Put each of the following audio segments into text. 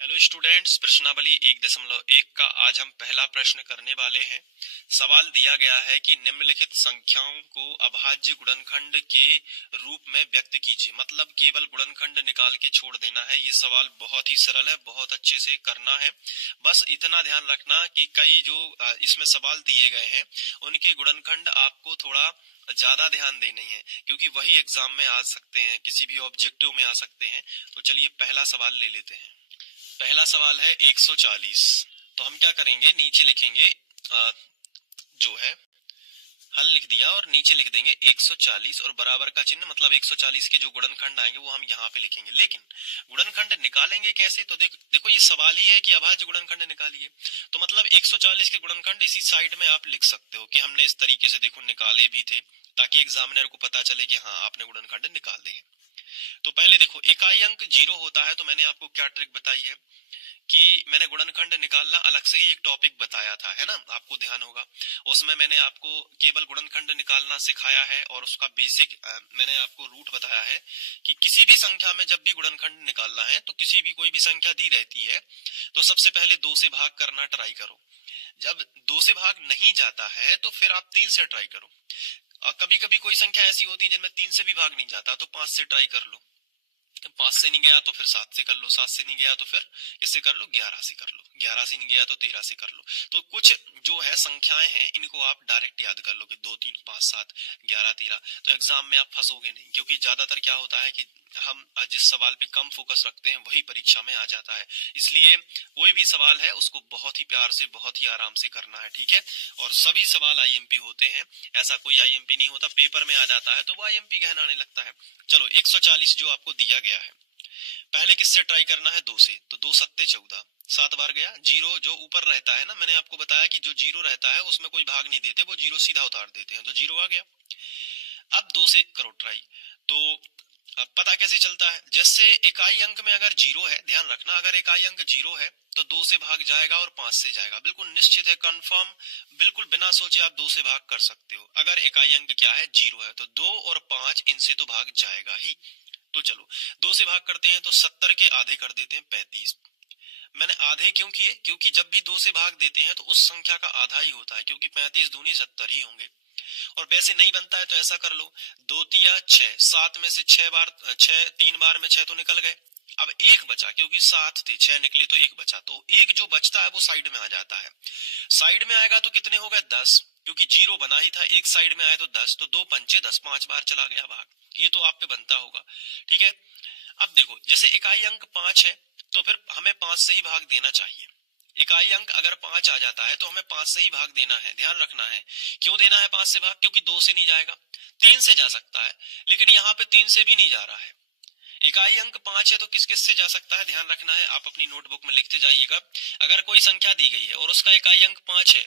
Hello students, प्रश्नावली 1.1 का आज हम पहला प्रश्न करने वाले हैं। सवाल दिया गया है कि निम्नलिखित संख्याओं को अभाज्य गुणनखंड के रूप में व्यक्त कीजिए। मतलब केवल गुणनखंड निकाल के छोड़ देना है। ये सवाल बहुत ही सरल है, बहुत अच्छे से करना है। बस इतना ध्यान रखना कि कई जो इसमें सवाल दिए गए हैं उनके गुणनखंड आपको थोड़ा ज्यादा ध्यान देने हैं, क्योंकि वही एग्जाम में आ सकते हैं, किसी भी ऑब्जेक्टिव में आ सकते हैं। तो चलिए पहला सवाल ले लेते हैं। पहला सवाल है 140। तो हम क्या करेंगे, नीचे लिखेंगे जो है हल लिख दिया और नीचे लिख देंगे 140 और बराबर का चिन्ह, मतलब 140 के जो गुणनखंड आएंगे वो हम यहाँ पे लिखेंगे। लेकिन गुणनखंड निकालेंगे कैसे? तो देखो ये सवाल ही है कि अभाज्य गुणनखंड निकालिए। तो मतलब 140 के गुणनखंड इसी साइड में आप लिख सकते हो कि हमने इस तरीके से देखो निकाले भी थे, ताकि एग्जामिनर को पता चले कि हाँ आपने गुणनखंड निकाल दिए। तो पहले देखो इकाई अंक 0 होता है, तो मैंने आपको क्या ट्रिक बताई है कि मैंने गुणनखंड निकालना अलग से ही एक टॉपिक बताया था, है ना, आपको ध्यान होगा। उसमें मैंने आपको केवल गुणनखंड निकालना सिखाया है और उसका बेसिक मैंने आपको रूट बताया है कि किसी भी संख्या में जब भी गुणनखंड निकालना है तो किसी भी कोई भी संख्या दी रहती है तो सबसे पहले 2 से भाग करना ट्राई करो। जब 2 से भाग नहीं जाता है तो फिर आप 3 से ट्राई करो। और कभी कभी कोई संख्या ऐसी होती है जिनमें 3 से भी भाग नहीं जाता तो 5 से ट्राई कर लो। 5 से नहीं गया तो फिर 7 से कर लो, 7 से नहीं गया तो फिर इससे कर लो, 11 से कर लो, 11 से नहीं गया तो 13 से कर लो। तो कुछ जो है संख्याएं हैं इनको आप डायरेक्ट याद कर लो कि 2 3 5 7 11 13। तो एग्जाम में आप फंसोगे नहीं, क्योंकि ज्यादातर क्या होता है कि हम जिस सवाल पे कम फोकस रखते हैं वही परीक्षा में आ जाता है। इसलिए कोई भी सवाल है उसको बहुत ही प्यार से, बहुत ही आराम से करना है, ठीक है। और सभी सवाल आईएमपी होते हैं, ऐसा कोई आईएमपी नहीं होता पेपर में आ जाता है तो वो आईएमपी कहलाने लगता है। चलो 140 जो आपको दिया गया है, पहले किससे ट्राई करना है? 2 से। तो 2 सत्ते 14, 7 बार गया। जीरो जो ऊपर रहता है ना, मैंने आपको बताया कि जो जीरो रहता है उसमें कोई भाग नहीं देते, वो जीरो सीधा उतार देते हैं, तो जीरो आ गया। अब 2 से करो ट्राई। तो अब पता कैसे चलता है? जैसे इकाई अंक में अगर जीरो है, ध्यान रखना, अगर इकाई अंक जीरो है तो 2 से भाग जाएगा और 5 से जाएगा, बिल्कुल निश्चित है, कंफर्म, बिल्कुल बिना सोचे आप 2 से भाग कर सकते हो। अगर इकाई अंक क्या है? जीरो है, तो 2 और 5 इनसे तो भाग जाएगा ही। तो चलो 2 से भाग करते हैं तो 70 के आधे कर देते हैं 35। मैंने आधे क्यों किए? क्योंकि जब भी 2 से भाग देते हैं तो उस संख्या का आधा ही होता है, क्योंकि 35 दूनी 70 ही होंगे। और वैसे नहीं बनता है तो ऐसा कर लो, 2 तिया 6, 7 में से 6 बार 6, 3 बार में 6 तो निकल गए। अब एक बचा, क्योंकि 7 थे, 6 निकले तो एक बचा, तो एक जो बचता है वो साइड में आ जाता है। साइड में आएगा तो कितने हो गए? 10, क्योंकि जीरो बना ही था, एक साइड में आए तो 10, तो 2 पंचे 10, 5 बार चला गया भाग। ये तो आप पे बनता होगा, ठीक है। अब देखो जैसे इकाई अंक 5 है तो फिर हमें 5 से ही भाग देना चाहिए। इकाई अंक अगर 5 आ जाता है तो हमें 5 से ही भाग देना है, ध्यान रखना है। क्यों देना है 5 से भाग? क्योंकि 2 से नहीं जाएगा, 3 से जा सकता है, लेकिन यहाँ पे 3 से भी नहीं जा रहा है। इकाई अंक 5 है तो किस किस से जा सकता है? ध्यान रखना है, आप अपनी नोटबुक में लिखते जाइएगा। अगर कोई संख्या दी गई है और उसका इकाई अंक 5 है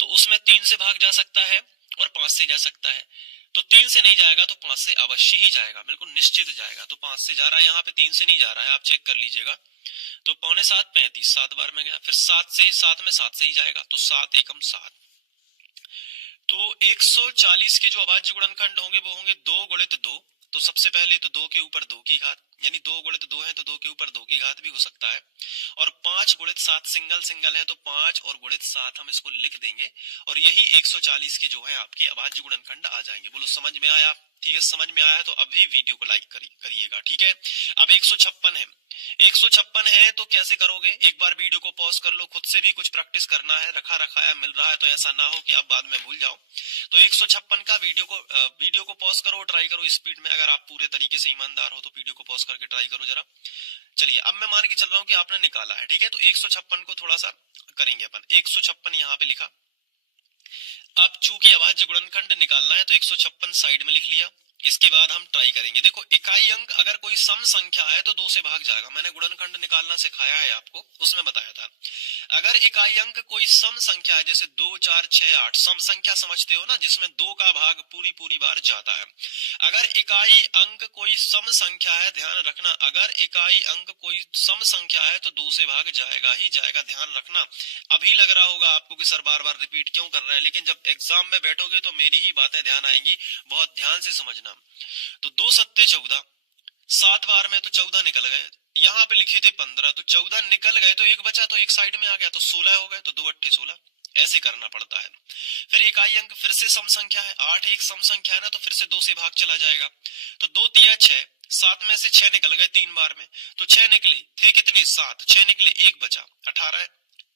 तो उसमें 3 से भाग जा सकता है और 5 से जा सकता है। तो 3 से नहीं जाएगा तो 5 से अवश्य ही जाएगा, बिल्कुल निश्चित जाएगा। तो 5 से जा रहा है, यहाँ पे 3 से नहीं जा रहा है, आप चेक कर लीजिएगा। तो 6.75 35, 7 बार में गया। फिर 7 में 7 से ही जाएगा, तो 7 एकम 7। तो 140 के जो अभाज्य गुणनखंड होंगे वो होंगे 2 गुणित 2। तो सबसे पहले तो 2 के ऊपर 2 की घात, यानी 2 गुणित 2 है तो 2 के ऊपर 2 की घात भी हो सकता है। और 5 गुणित 7 सिंगल सिंगल है तो 5 और गुणित 7 हम इसको लिख देंगे और यही 140 के जो है आपके अभाज्य गुणनखंड आ जाएंगे। बोलो समझ में आया? ठीक है, समझ में आया है तो अभी वीडियो को लाइक करिएगा, ठीक है। अब 156 है, 156 है तो कैसे करोगे? एक बार वीडियो को पॉज कर लो, खुद से भी कुछ प्रैक्टिस करना है, रखा रखाया मिल रहा है तो ऐसा ना हो कि आप बाद में भूल जाओ। तो 156 का वीडियो को पॉज करो, ट्राई करो स्पीड में। अगर आप पूरे तरीके से ईमानदार हो तो वीडियो को पॉज करके ट्राई करो जरा। चलिए अब मैं मान के चल रहा हूँ कि आपने निकाला है, ठीक है। तो 156 को थोड़ा सा करेंगे अपन। 156 यहाँ पे लिखा। अब चूंकि अभाज्य गुणनखंड निकालना है तो 156 साइड में लिख लिया। इसके बाद हम ट्राई करेंगे। देखो इकाई अंक अगर कोई सम संख्या है तो 2 से भाग जाएगा, मैंने गुणनखंड निकालना सिखाया है आपको, उसमें बताया था। अगर इकाई अंक कोई सम संख्या है, जैसे 2 4 6 8, सम संख्या समझते हो ना, जिसमें 2 का भाग पूरी बार जाता है। अगर इकाई अंक कोई सम संख्या है, ध्यान रखना, अगर इकाई अंक कोई सम संख्या है तो 2 से भाग जाएगा ही जाएगा, ध्यान रखना। अभी लग रहा होगा आपको कि सर बार बार रिपीट क्यों कर रहे हैं, लेकिन जब एग्जाम में बैठोगे तो मेरी ही बातें ध्यान आएंगी, बहुत ध्यान से समझना। तो 2 सत्ते 14, 7 बार में तो 14 निकल गए, यहाँ पे लिखे थे 15, तो 14 निकल गए तो एक बचा, तो एक साइड में आ गया, तो 16 हो गए, तो 2 अट्ठे 16, ऐसे करना पड़ता है। फिर इकाई अंक फिर से सम संख्या है, 8 एक सम संख्या है ना, तो फिर से 2 से भाग चला जाएगा, तो 2 तिया 6, 7 में से 6 निकल गए 3 बार में, तो 6 निकले थे कितने 7, 6 निकले एक बचा 18,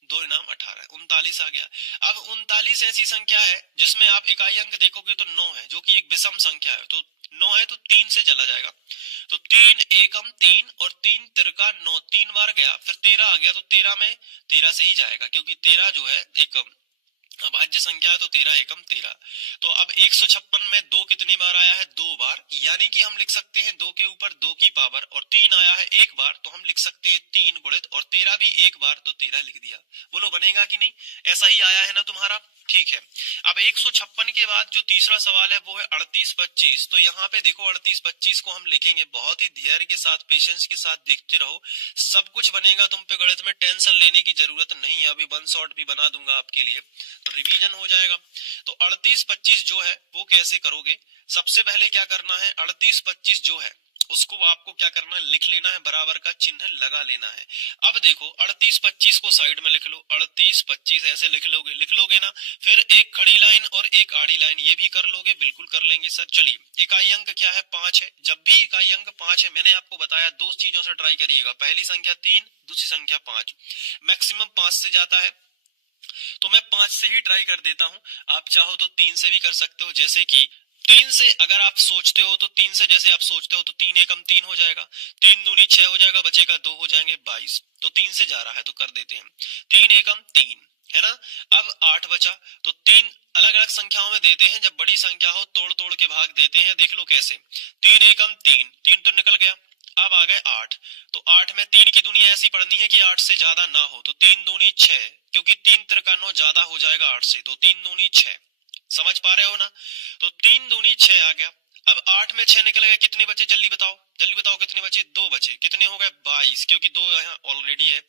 2 इनाम 18, 39 आ गया। अब 39 ऐसी संख्या है जिसमें आप इकाई अंक देखोगे तो 9 है, जो कि एक विषम संख्या है, तो 9 है तो 3 से चला जाएगा, तो 3 एकम 3 और 3 तिरका 9, 3 बार गया, फिर 13 आ गया, तो 13 में 13 से ही जाएगा, क्योंकि 13 जो है एक अभाज्य संख्या है, तो 13 एकम 13। तो अब 156 में 2 कितनी बार आया है, 2 बार, यानी कि हम लिख सकते हैं 2 के ऊपर 2 की पावर, और 3 आया है एक बार, तो हम लिख सकते हैं 3 गुणित, और 13 भी एक बार, तो 13 लिख दिया। बोलो बनेगा कि नहीं, ऐसा ही आया है ना तुम्हारा, ठीक है। अब 156 के बाद जो तीसरा सवाल है वो है 38 25, तो यहाँ पे देखो 38 25 को हम लिखेंगे, बहुत ही धैर्य के साथ पेशेंस के साथ देखते रहो, सब कुछ बनेगा, तुम पे गणित में टेंशन लेने की जरूरत नहीं है, अभी वन शॉट भी बना दूंगा आपके लिए, तो रिवीजन हो जाएगा। तो 38 25 जो है वो कैसे करोगे, सबसे पहले क्या करना है, 38 25 जो है उसको आपको क्या करना है, लिख लेना है, बराबर का चिन्ह लगा लेना है। अब देखो 38 25 को साइड में लिख लो, 38 25 ऐसे लिख लोगे ना, फिर एक खड़ी लाइन और एक आड़ी लाइन, ये भी कर लोगे, बिल्कुल कर लेंगे सर। चलिए इकाई अंक क्या है, 5 है, जब भी इकाई अंक 5 है, मैंने आपको बताया 2 चीजों से ट्राई करिएगा, पहली संख्या 3, दूसरी संख्या 5, मैक्सिमम 5 से जाता है, तो मैं 5 से ही ट्राई कर देता हूं, आप चाहो तो 3 से भी कर सकते हो, जैसे कि 3 से अगर आप सोचते हो तो 3 से जैसे आप सोचते हो तो 3 एकम 3 हो जाएगा, 3 दूनी 6 हो जाएगा, बचेगा 2 हो जाएंगे 22, तो 3 से जा रहा है तो कर देते हैं 3 एकम 3, है ना। अब 8 बचा, तो 3 अलग अलग संख्याओं में देते हैं, जब बड़ी संख्या हो तोड़ तोड़ के भाग देते हैं, देख लो कैसे, 3 एकम 3, 3 तो निकल गया, अब आ गए 8, तो 8 में 3 की दुनिया ऐसी पढ़नी है कि 8 से ज्यादा ना हो, तो 3 दूनी 6, क्योंकि 3 तिरका 9 ज्यादा हो जाएगा 8 से, तो 3 दूनी 6, समझ पा रहे हो ना, तो 3 दूनी 6 आ गया। अब 8 में 6 निकल गए, कितने बचे जल्दी बताओ, जल्दी बताओ कितने बचे, 2 बचे, कितने हो गए 22, क्योंकि 2 यहाँ ऑलरेडी है,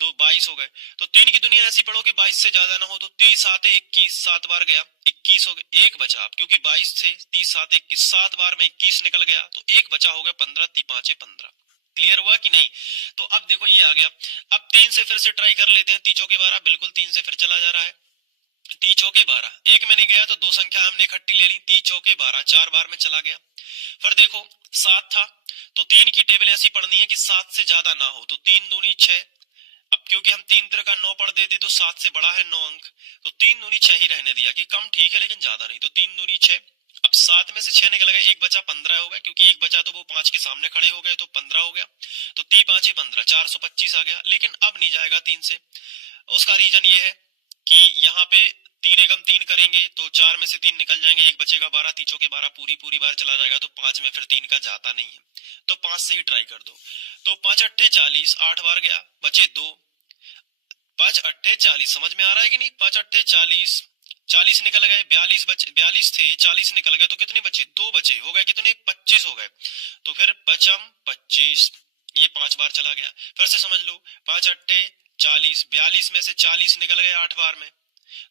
2 22 हो गए, तो 3 की दुनिया ऐसी पढ़ो कि 22 से ज्यादा ना हो, तो 30 7 21, 7 बार गया 21 हो गए, एक बचा, अब क्योंकि 22 थे, 30 7 21, 7 बार में 21 निकल गया, तो एक बचा हो गया 15, 3 5 15, क्लियर हुआ कि नहीं। तो अब देखो ये आ गया, अब 3 से फिर से ट्राई कर लेते हैं, 3 चौके 12, बिल्कुल 3 से फिर चला जा रहा है, 3 चौके 12, एक में नहीं गया तो 2 संख्या हमने इकट्ठी ले ली, 3 चौके 12, 4 बार में चला गया। फिर देखो 7 था, तो 3 की टेबल ऐसी पढ़नी है कि 7 से ज्यादा ना हो, तो 3 दूनी 6, अब क्योंकि हम 3 तिरका 9 पढ़ देते तो 7 से बड़ा है 9 अंक, तो 3 दूनी 6 ही रहने दिया कि कम ठीक है लेकिन ज्यादा नहीं, तो 3 दूनी 6, अब 7 में से 6 निकल गए, एक बचा 15 हो गया, क्योंकि एक बचा तो वो 5 के सामने खड़े हो गए, तो 15 हो गया, तो 3 5 15, 425 आ गया, लेकिन अब नहीं जाएगा 3 से। उसका रीजन ये है कि यहाँ पे 3 एकम 3 करेंगे तो 4 में से 3 निकल जाएंगे, एक बचेगा 12, 3 चौके 12 पूरी बार चला जाएगा, तो 5 में फिर 3 का जाता नहीं है, तो 5 से ही ट्राई कर दो, तो 5 अट्ठे 40, 8 बार गया, बचे 2, 5 अट्ठे 40, समझ में आ रहा है कि नहीं, 5 अट्ठे 40, 40 निकल गए, 42 थे, 40 निकल गए, तो कितने बचे, 2 बचे, हो गए कितने 25 हो गए, तो फिर पचम 25, ये 5 बार चला गया, फिर से समझ लो, 5 अट्ठे 40, 42 में से 40 निकल गए 8 बार में,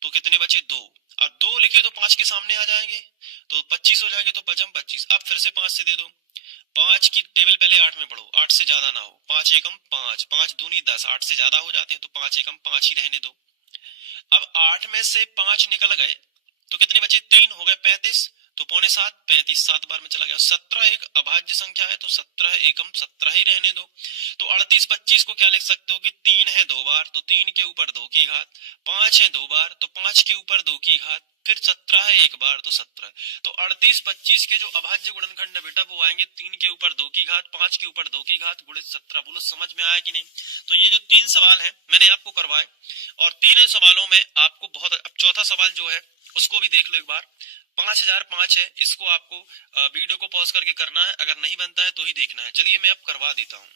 तो कितने बचे 2, अब 2 लिखे तो 5 के सामने आ जाएंगे, तो 25 हो जाएंगे, तो पचम 25, अब फिर से 5 से दे दो, 5 की टेबल पहले 8 में पढ़ो, 8 से ज्यादा ना हो, 5 एकम 5, 5 दूनी 10, 8 से ज्यादा हो जाते हैं, तो 5 एकम 5 ही रहने दो। अब 8 में से 5 निकल गए, तो कितने बचे 3, हो गए 35, तो पौने 7, 35, 7 बार में चला गया, 17 एक अभाज्य संख्या है, तो 17 एकम 17 ही रहने दो। तो 38 25 को क्या लिख सकते हो कि 3 है 2 बार, तो 3 के ऊपर 2 की घात, 5 है 2 बार, तो 5 के ऊपर 2 की घात, फिर 17 है एक बार, तो 17, तो 38 25 के जो अभाज्य गुणनखंड है बेटा वो आएंगे 3 के ऊपर 2 की घात, 5 के ऊपर 2 की घात गुणित 17। बोलो समझ में आया कि नहीं। तो ये जो 3 सवाल है मैंने आपको करवाए, और तीनों सवालों में आपको बहुत, अब चौथा सवाल जो है उसको भी देख लो एक बार, 5005 है, इसको आपको वीडियो को पॉज करके करना है, अगर नहीं बनता है तो ही देखना है। चलिए मैं अब करवा देता हूँ।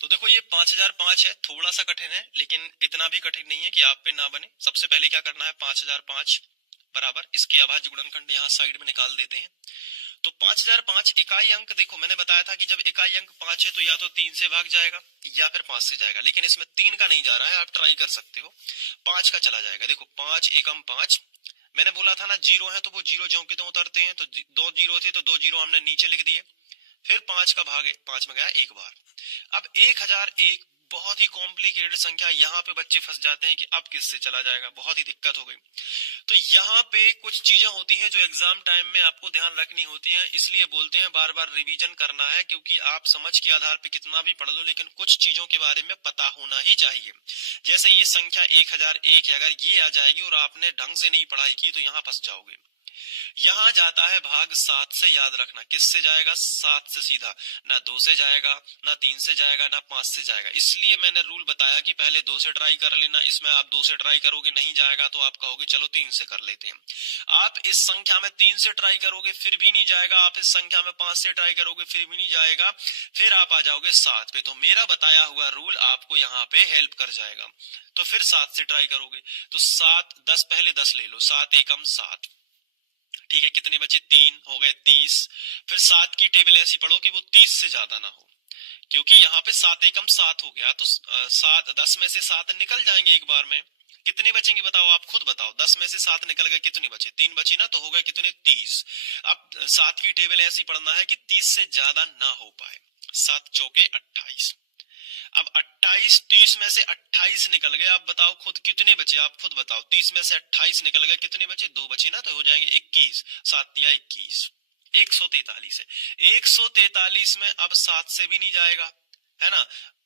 तो देखो ये 5005 है, थोड़ा सा कठिन है लेकिन इतना भी कठिन नहीं है कि आप पे ना बने। सबसे पहले क्या करना है, 5005 बराबर इसके अभाज्य गुणनखंड यहाँ साइड में निकाल देते हैं। तो 5005 इकाई अंक, देखो मैंने बताया था कि जब इकाई अंक 5 है तो या तो 3 से भाग जाएगा या फिर 5 से जाएगा, लेकिन इसमें 3 का नहीं जा रहा है, आप ट्राई कर सकते हो, 5 का चला जाएगा। देखो 5 एकम 5, मैंने बोला था ना 0 है तो वो 0 ज्यों के त्यों उतरते हैं, तो 2 0 थे तो 2 0 हमने नीचे लिख दिए, फिर 5 का भाग 5 में गया एक बार। अब 1001 बहुत ही कॉम्प्लिकेटेड संख्या, यहाँ पे बच्चे फंस जाते हैं कि अब किससे चला जाएगा, बहुत ही दिक्कत हो गई। तो यहाँ पे कुछ चीजें होती हैं जो एग्जाम टाइम में आपको ध्यान रखनी होती हैं, इसलिए बोलते हैं बार बार रिवीजन करना है, क्योंकि आप समझ के आधार पे कितना भी पढ़ लो लेकिन कुछ चीजों के बारे में पता होना ही चाहिए। जैसे ये संख्या 1001 है, अगर ये आ जाएगी और आपने ढंग से नहीं पढ़ाई की तो यहाँ फंस जाओगे। यहाँ जाता है भाग 7 से, याद रखना किससे जाएगा, 7 से सीधा, ना 2 से जाएगा, ना 3 से जाएगा, ना 5 से जाएगा। इसलिए मैंने रूल बताया कि पहले 2 से ट्राई कर लेना, इसमें आप 2 से ट्राई करोगे नहीं जाएगा तो आप कहोगे चलो 3 से कर लेते हैं। आप इस संख्या में 3 से ट्राई करोगे फिर भी नहीं जाएगा, आप इस संख्या में 5 से ट्राई करोगे फिर भी नहीं जाएगा, फिर आप आ जाओगे 7 पे। तो मेरा बताया हुआ रूल आपको यहाँ पे हेल्प कर जाएगा। तो फिर 7 से ट्राई करोगे तो 7 10, पहले 10 ले लो, 7 एकम 7, ठीक है, कितने बचे 3 हो गए 30। फिर 7 की टेबल ऐसी पढ़ो कि वो 30 से ज्यादा ना हो, क्योंकि यहाँ पे 7 एकम 7 हो गया तो 7 10 में से 7 निकल जाएंगे एक बार में। कितने बचेंगे बताओ, आप खुद बताओ, 10 में से 7 निकल गए, कितने बचे 3 बचे ना, तो हो गए कितने 30। अब 7 की टेबल ऐसी पढ़ना है कि 30 से ज्यादा ना हो पाए। 7 चौके 28। अब 28, 30 में से 28 निकल गए, आप बताओ खुद कितने बचे, आप खुद बताओ, 30 में से 28 निकल गए, कितने बचे 2 बचे ना, तो हो जाएंगे 21, 7 या 21, 143 है। 143 में अब 7 से भी नहीं जाएगा, है ना।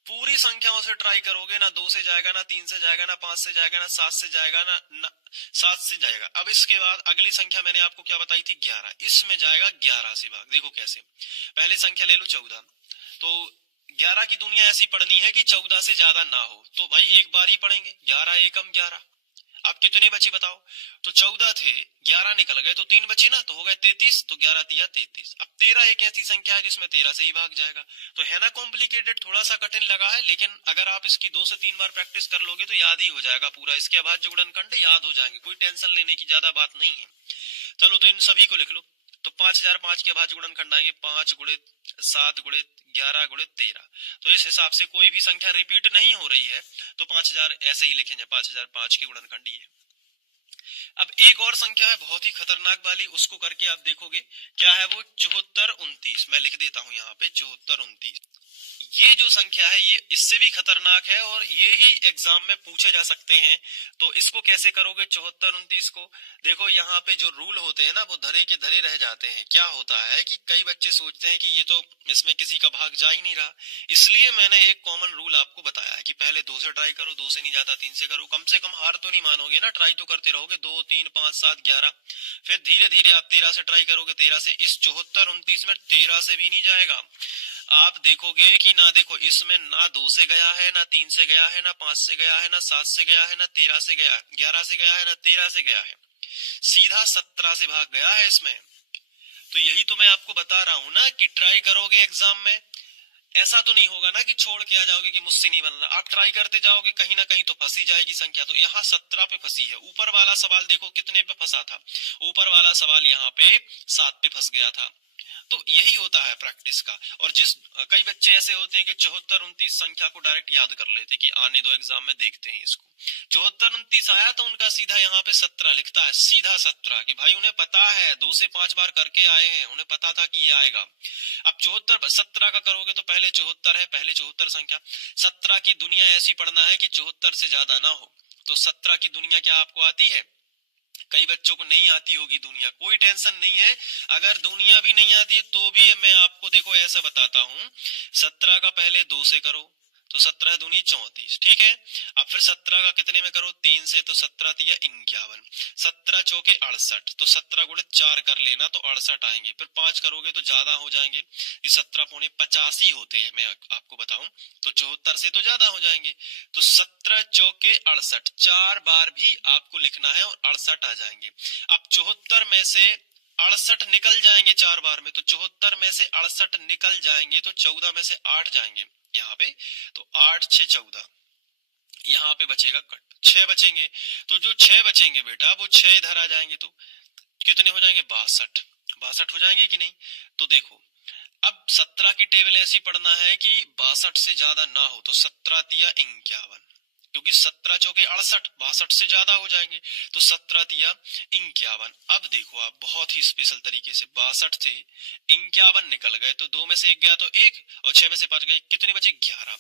पूरी संख्याओं से ट्राई करोगे, ना 2 से जाएगा, ना 3 से जाएगा, ना 5 से जाएगा, ना 7 से जाएगा, ना 7 से जाएगा। अब इसके बाद अगली संख्या मैंने आपको क्या बताई थी 11, इसमें जाएगा 11 से भाग। देखो कैसे, पहले संख्या ले लो 14, तो 11 की दुनिया ऐसी पढ़नी है कि 14 से ज्यादा ना हो, तो भाई एक बार ही पढ़ेंगे, 11 एकम 11। अब कितने बचे बताओ, तो 14 थे, 11 निकल गए तो 3 बचे ना, तो हो गए 33, तो 11 तिया 33। अब 13 एक ऐसी संख्या है जिसमें 13 से ही भाग जाएगा। तो है ना कॉम्प्लिकेटेड, थोड़ा सा कठिन लगा है, लेकिन अगर आप इसकी 2 से 3 बार प्रैक्टिस कर लोगे तो याद ही हो जाएगा पूरा, इसके अभाज्य गुणनखंड याद हो जाएंगे, कोई टेंशन लेने की ज्यादा बात नहीं है। चलो तो इन सभी को लिख लो। तो 5005 के अभाज्य गुणनखंड आएंगे 5 गुणे 7 गुणे 11 गुणे 13। तो इस हिसाब से कोई भी संख्या रिपीट नहीं हो रही है, तो 5000 ऐसे ही लिखेंगे, 5005 के गुणनखंड ये। अब एक और संख्या है बहुत ही खतरनाक वाली, उसको करके आप देखोगे क्या है वो, 7429। मैं लिख देता हूं यहाँ पे 7429। ये जो संख्या है ये इससे भी खतरनाक है और ये ही एग्जाम में पूछे जा सकते हैं। तो इसको कैसे करोगे 7429 को, देखो यहाँ पे जो रूल होते हैं ना वो धरे के धरे रह जाते हैं। क्या होता है कि कई बच्चे सोचते हैं कि ये तो इसमें किसी का भाग जा ही नहीं रहा, इसलिए मैंने एक कॉमन रूल आपको बताया है कि पहले 2 से ट्राई करो, 2 से नहीं जाता 3 से करो, कम से कम हार तो नहीं मानोगे ना, ट्राई तो करते रहोगे, 2 3 5 7 11, फिर धीरे धीरे आप 13 से ट्राई करोगे, 13 से। इस 7429 में 13 से भी नहीं जाएगा, आप देखोगे कि ना, देखो इसमें ना 2 से गया है, ना 3 से गया है, ना 5 से गया है, ना 7 से गया है, ना 13 से गया, 11 से गया है, ना 13 से गया है, सीधा 17 से भाग गया है इसमें। तो यही तो मैं आपको बता रहा हूं ना कि ट्राई करोगे एग्जाम में, ऐसा तो नहीं होगा ना कि छोड़ के आ जाओगे कि मुझसे नहीं बन रहा, आप ट्राई करते जाओगे, कहीं ना कहीं तो फंसी जाएगी संख्या। तो यहाँ 17 पे फंसी है। ऊपर वाला सवाल देखो कितने पे फंसा था, ऊपर वाला सवाल यहाँ पे 7 पे फंस गया था। तो यही होता है प्रैक्टिस का। और कई बच्चे ऐसे होते हैं कि 7429 संख्या को डायरेक्ट याद कर लेते कि आने दो एग्जाम में देखते हैं इसको। 7429 आया तो उनका सीधा यहाँ पे 17 लिखता है, सीधा 17, कि भाई उन्हें पता है 2 से 5 बार करके आए हैं, उन्हें पता था कि ये आएगा। अब 74 17 का करोगे तो पहले 74 है, पहले 74 संख्या, 17 की दुनिया ऐसी पढ़ना है कि 74 से ज्यादा ना हो। तो 17 की दुनिया क्या आपको आती है, कई बच्चों को नहीं आती होगी दुनिया, कोई टेंशन नहीं है, अगर दुनिया भी नहीं आती है तो भी मैं आपको देखो ऐसा बताता हूं, 17 का पहले 2 से करो तो 17 दूनी 34, ठीक है। अब फिर 17 का कितने में करो 3 से, तो 17 तिया 51, 17 चौके 68, तो 17 गुणे 4 कर लेना तो 68 आएंगे। फिर 5 करोगे तो ज्यादा हो जाएंगे, ये 17 पौने 85 होते हैं, मैं आपको बताऊं तो 74 से तो ज्यादा हो जाएंगे। तो 17 चौके 68, 4 बार भी आपको लिखना है और 68 आ जाएंगे। अब 74 में से 68 निकल जाएंगे 4 बार में, तो 74 में से 68 निकल जाएंगे तो 14 में से 8 जाएंगे यहाँ पे, तो 8 6 14, यहाँ पे बचेगा कट 6 बचेंगे। तो जो 6 बचेंगे बेटा वो 6 इधर आ जाएंगे तो कितने हो जाएंगे 62, 62 हो जाएंगे कि नहीं। तो देखो अब 17 की टेबल ऐसी पढ़ना है कि 62 से ज्यादा ना हो, तो 17 तिया 51, क्योंकि 17 चौके 68, 62 से ज्यादा हो जाएंगे। तो 17 तिया 51। अब देखो आप बहुत ही स्पेशल तरीके से 62 थे 51 निकल गए, तो 2 में से 1 गया तो 1, और 6 में से 5 गए, कितने बचे? 11।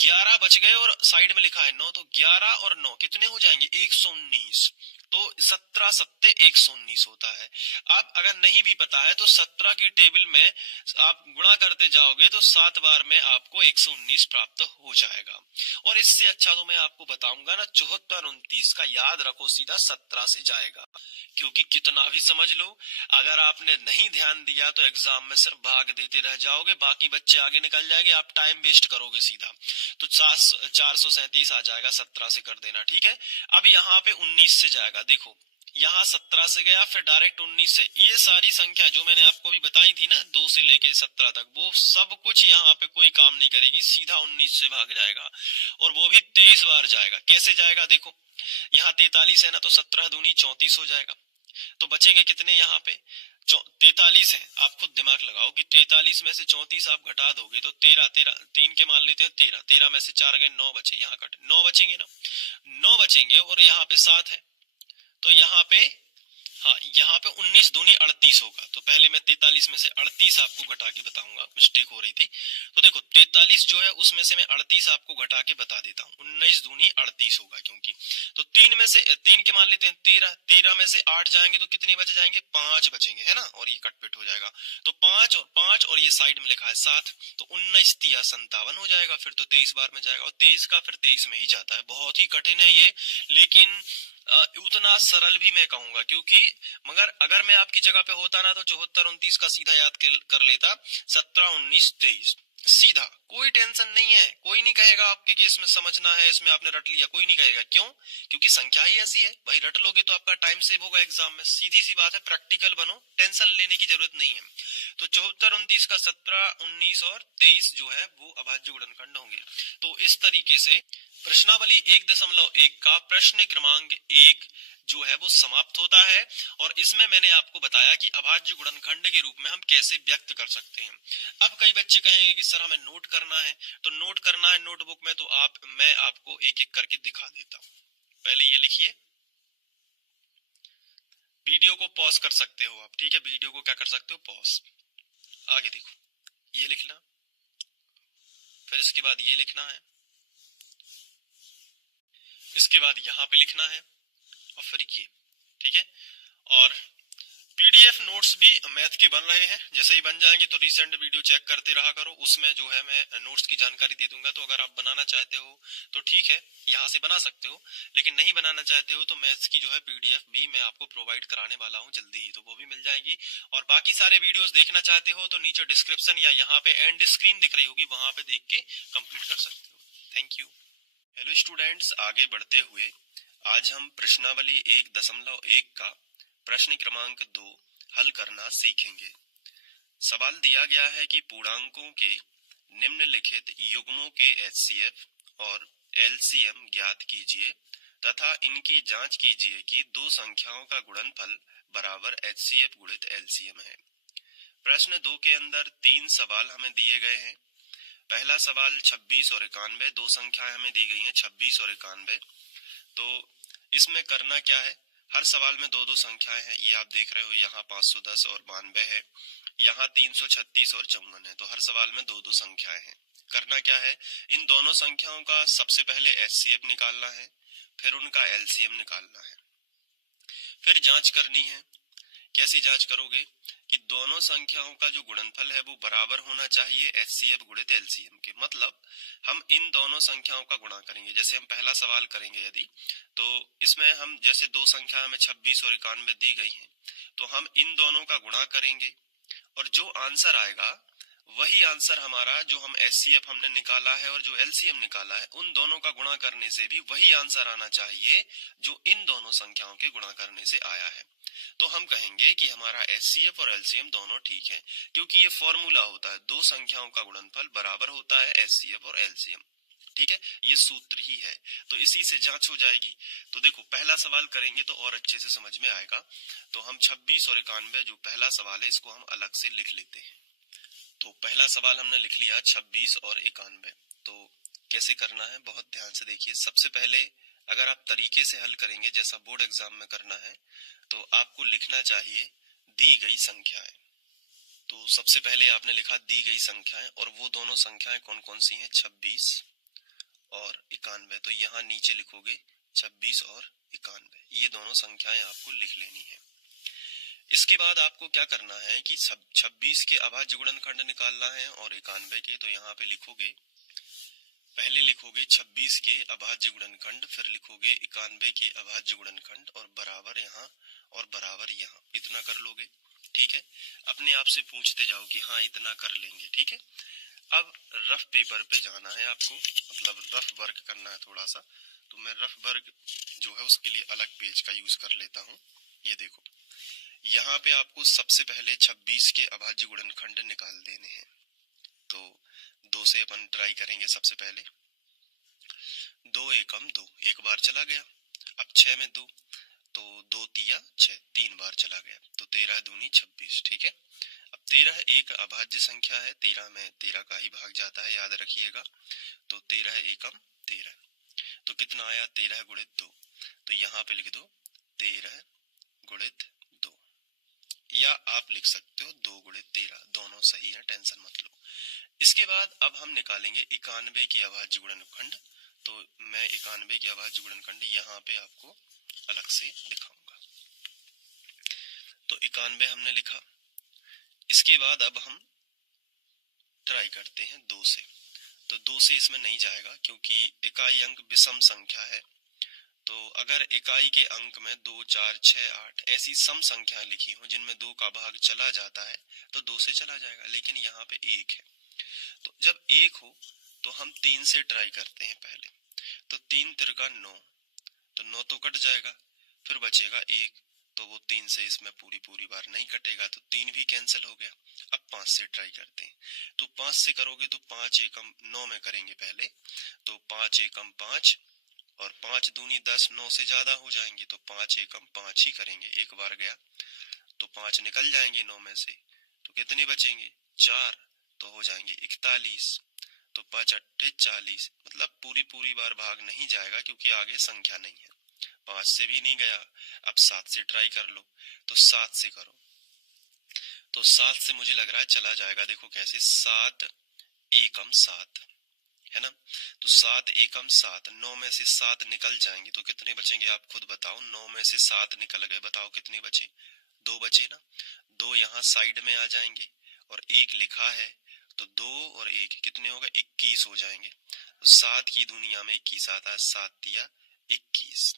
11 बच गए और साइड में लिखा है 9, तो 11 और 9 कितने हो जाएंगे? 119। तो 17 सत्ते 119 होता है। आप अगर नहीं भी पता है तो 17 की टेबल में आप गुणा करते जाओगे तो 7 बार में आपको 119 प्राप्त हो जाएगा। और इससे अच्छा तो मैं आपको बताऊंगा ना, 74 29 का याद रखो, सीधा 17 से जाएगा। क्योंकि कितना भी समझ लो, अगर आपने नहीं ध्यान दिया तो एग्जाम में सिर्फ भाग देते रह जाओगे, बाकी बच्चे आगे निकल जाएंगे, आप टाइम वेस्ट करोगे सीधा। तो 437 आ जाएगा, 17 से कर देना, ठीक है। अब यहाँ पे 19 से जाएगा, देखो यहाँ 17 से गया, फिर डायरेक्ट 19 से, ये सारी संख्या जो मैंने आपको भी बताई थी ना 2 से लेके 17 तक, वो सब कुछ यहाँ पे कोई काम नहीं करेगी, सीधा 19 से भाग जाएगा, और वो भी 23 बार जाएगा। कैसे जाएगा? देखो यहाँ 43 है ना, तो 17 दूनी 34 हो जाएगा, तो बचेंगे कितने यहाँ पे? 43 है। आप खुद दिमाग लगाओ कि 43 में से 34 आप घटा दोगे तो 13, 13 3 के मान लेते हैं 13, 13 में से 4 गए 9 बचे, यहाँ कट 9 बचेंगे ना, 9 बचेंगे, और यहाँ पे 7 है, तो यहाँ पे हाँ यहाँ पे 19 दूनी 38 होगा। तो पहले मैं 43 में से 38 आपको घटा के बताऊंगा, मिस्टेक हो रही थी। तो देखो 43 जो है उसमें से मैं 38 आपको घटा के बता देता हूँ, 19 दूनी 38 होगा, क्योंकि तो 3 में से 3 के मान लेते हैं 13, 13 में से 8 जाएंगे तो कितने बच जाएंगे? 5 बचेंगे, है ना, और ये कटपिट हो जाएगा, तो 5 और 5 और ये साइड में लिखा है 7, तो 19 तिया 57 हो जाएगा, फिर तो 23 बार में जाएगा, और 23 का फिर 23 में ही जाता है। बहुत ही कठिन है ये, लेकिन उतना सरल भी मैं कहूंगा, क्योंकि मगर अगर मैं आपकी जगह पे होता ना तो 74 29 का सीधा याद कर लेता, 17 19 23 सीधा, कोई टेंशन नहीं है, कोई नहीं कहेगा आपके कि इसमें समझना है, इसमें आपने रट लिया, कोई नहीं कहेगा। क्यों? क्योंकि संख्या ही ऐसी है भाई, रट लोगे तो आपका टाइम सेव होगा एग्जाम में, सीधी सी बात है, प्रैक्टिकल बनो, टेंशन लेने की जरूरत नहीं है। तो 74 29 का 17 19 और 23 जो है वो अभाज्य गुणनखंड होंगे। तो इस तरीके से प्रश्नावली 1.1 का प्रश्न क्रमांक 1 जो है वो समाप्त होता है, और इसमें मैंने आपको बताया कि अभाज्य गुणनखंड के रूप में हम कैसे व्यक्त कर सकते हैं। अब कई बच्चे कहेंगे कि सर हमें नोट करना है, तो नोट करना है नोटबुक में, तो मैं आपको एक एक करके दिखा देता हूँ। पहले ये लिखिए, वीडियो को पॉज कर सकते हो आप, ठीक है, वीडियो को क्या कर सकते हो? पॉज। आगे देखो, ये लिखना, फिर इसके बाद ये लिखना है, इसके बाद यहाँ पे लिखना है, और फिर ये, ठीक है। और पीडीएफ नोट्स भी मैथ के बन रहे हैं, जैसे ही बन जाएंगे तो रिसेंट वीडियो चेक करते रहा करो, उसमें जो है मैं नोट्स की जानकारी दे दूंगा। तो अगर आप बनाना चाहते हो तो ठीक है, यहाँ से बना सकते हो, लेकिन नहीं बनाना चाहते हो तो मैथ्स की जो है पीडीएफ भी मैं आपको प्रोवाइड कराने वाला हूँ जल्दी ही, तो वो भी मिल जाएगी। और बाकी सारे वीडियोस देखना चाहते हो तो नीचे डिस्क्रिप्शन या यहाँ पे एंड स्क्रीन दिख रही होगी, वहां पे देख के कंप्लीट कर सकते हो। Thank you. हेलो स्टूडेंट्स, आगे बढ़ते हुए आज हम प्रश्नावली 1.1 का प्रश्न क्रमांक 2 हल करना सीखेंगे। सवाल दिया गया है कि पूर्णांकों के निम्नलिखित युग्मों के एचसीएफ और एलसीएम ज्ञात कीजिए तथा इनकी जांच कीजिए कि दो संख्याओं का गुणनफल बराबर एचसीएफ गुणित एलसीएम है। प्रश्न 2 के अंदर 3 सवाल हमें दिए गए हैं। पहला सवाल 26 और 91, दो संख्याएं हमें दी गई हैं 26 और 91। तो इसमें करना क्या है, हर सवाल में दो दो संख्याएं हैं, ये आप देख रहे हो, यहाँ 510 और 92 है, यहाँ 336 और 54 है, तो हर सवाल में दो दो संख्याएं हैं। करना क्या है, इन दोनों संख्याओं का सबसे पहले एचसीएफ निकालना है, फिर उनका एलसीएम निकालना है, फिर जांच करनी है। कैसी जांच करोगे कि दोनों संख्याओं का जो गुणनफल है वो बराबर होना चाहिए एचसीएफ गुणित एलसीएम के। मतलब हम इन दोनों संख्याओं का गुणा करेंगे, जैसे हम पहला सवाल करेंगे यदि, तो इसमें हम जैसे दो संख्या हमें 26 और 91 दी गई हैं, तो हम इन दोनों का गुणा करेंगे, और जो आंसर आएगा वही आंसर हमारा, जो हम एचसीएफ हमने निकाला है और जो एलसीएम निकाला है, उन दोनों का गुणा करने से भी वही आंसर आना चाहिए जो इन दोनों संख्याओं के गुणा करने से आया है। तो हम कहेंगे कि हमारा एचसीएफ और एलसीएम दोनों ठीक है, क्योंकि ये फॉर्मूला होता है, दो संख्याओं का गुणनफल बराबर होता है एचसीएफ और एलसीएम, ठीक है, ये सूत्र ही है। तो इसी से जांच हो जाएगी। तो देखो पहला सवाल करेंगे तो और अच्छे से समझ में आएगा। तो हम 26 और 91 जो पहला सवाल है इसको हम अलग से लिख लेते हैं। तो पहला सवाल हमने लिख लिया 26 और 91। तो कैसे करना है बहुत ध्यान से देखिए। सबसे पहले अगर आप तरीके से हल करेंगे जैसा बोर्ड एग्जाम में करना है तो आपको लिखना चाहिए दी गई संख्याएं। तो सबसे पहले आपने लिखा दी गई संख्याएं, और वो दोनों संख्याएं कौन कौन सी हैं, 26 और 91। तो यहाँ नीचे लिखोगे 26 और 91, ये दोनों संख्याएं आपको लिख लेनी है। इसके बाद आपको क्या करना है कि 26 के अभाज्य गुणनखंड निकालना है और 91 के। तो यहाँ पे लिखोगे, पहले लिखोगे 26 के अभाज्य गुणनखंड, फिर लिखोगे 91 के अभाज्य गुणनखंड, और बराबर यहाँ और बराबर यहाँ, इतना कर लोगे। ठीक है, अपने आप से पूछते जाओ कि हाँ इतना कर लेंगे। ठीक है, अब रफ पेपर पे जाना है आपको, मतलब रफ वर्क करना है थोड़ा सा। तो मैं रफ वर्क जो है उसके लिए अलग पेज का यूज कर लेता हूँ। ये देखो, यहाँ पे आपको सबसे पहले 26 के अभाज्य गुणनखंड निकाल देने हैं। तो 2 से अपन ट्राई करेंगे। सबसे पहले 2 एकम 2, एक बार चला गया। अब 6 में 2, तो 2 तिया 6, 3 बार चला गया। तो 13 दूनी 26। ठीक है, अब 13 एक अभाज्य संख्या है, 13 में 13 का ही भाग जाता है, याद रखिएगा। तो 13 एकम 13, तो कितना आया, 13 गुणित 2। तो यहाँ पे लिख दो 13 गुणित 2, या आप लिख सकते हो 2 गुणित 13, दोनों सही है, टेंशन मत लो। इसके बाद अब हम निकालेंगे 91 के अभाज्य गुणनखंड। तो मैं 91 के अभाज्य गुणनखंड यहाँ पे आपको अलग से दिखाऊंगा। तो 91 हमने लिखा। इसके बाद अब हम ट्राई करते हैं 2 से। तो 2 से इसमें नहीं जाएगा क्योंकि इकाई अंक विषम संख्या है। तो अगर इकाई के अंक में 2, 4, 6, 8 ऐसी सम संख्या लिखी हो जिनमें 2 का भाग चला जाता है तो 2 से चला जाएगा, लेकिन यहाँ पे 1 है। तो जब 1 हो तो हम 3 से ट्राई करते हैं पहले। तो 3 तिरका 9, तो 9 तो कट जाएगा, फिर बचेगा 1। तो वो 3 से इसमें पूरी बार नहीं कटेगा, तो 3 भी कैंसिल हो गया। अब 5 से ट्राई करते हैं। तो 5 से करोगे तो 5 एकम 9 में करेंगे पहले। तो 5 एकम 5, और 5 दूनी 10, 9 से ज्यादा हो जाएंगे, तो 5 एकम 5 ही करेंगे। एक बार गया तो 5 निकल जाएंगे 9 में से, तो कितने बचेंगे, 4। तो हो जाएंगे 41। तो 5 अट्ठे 40, मतलब पूरी बार भाग नहीं जाएगा क्योंकि आगे संख्या नहीं है। 5 से भी नहीं गया। अब 7 से ट्राई कर लो। तो 7 से करो, तो 7 से मुझे लग रहा है चला जाएगा। देखो कैसे, 7 एकम 7 है ना। तो 7 एकम 7, 9 में से 7 निकल जाएंगे तो कितने बचेंगे, आप खुद बताओ। 9 में से 7 निकल गए, बताओ कितने बचे, 2 बचे ना। 2 यहाँ साइड में आ जाएंगे, और 1 लिखा है, तो 2 और 1 कितने हो गए, 21 हो जाएंगे। तो 7 की दुनिया में 21 आता है, 7 दिया 21।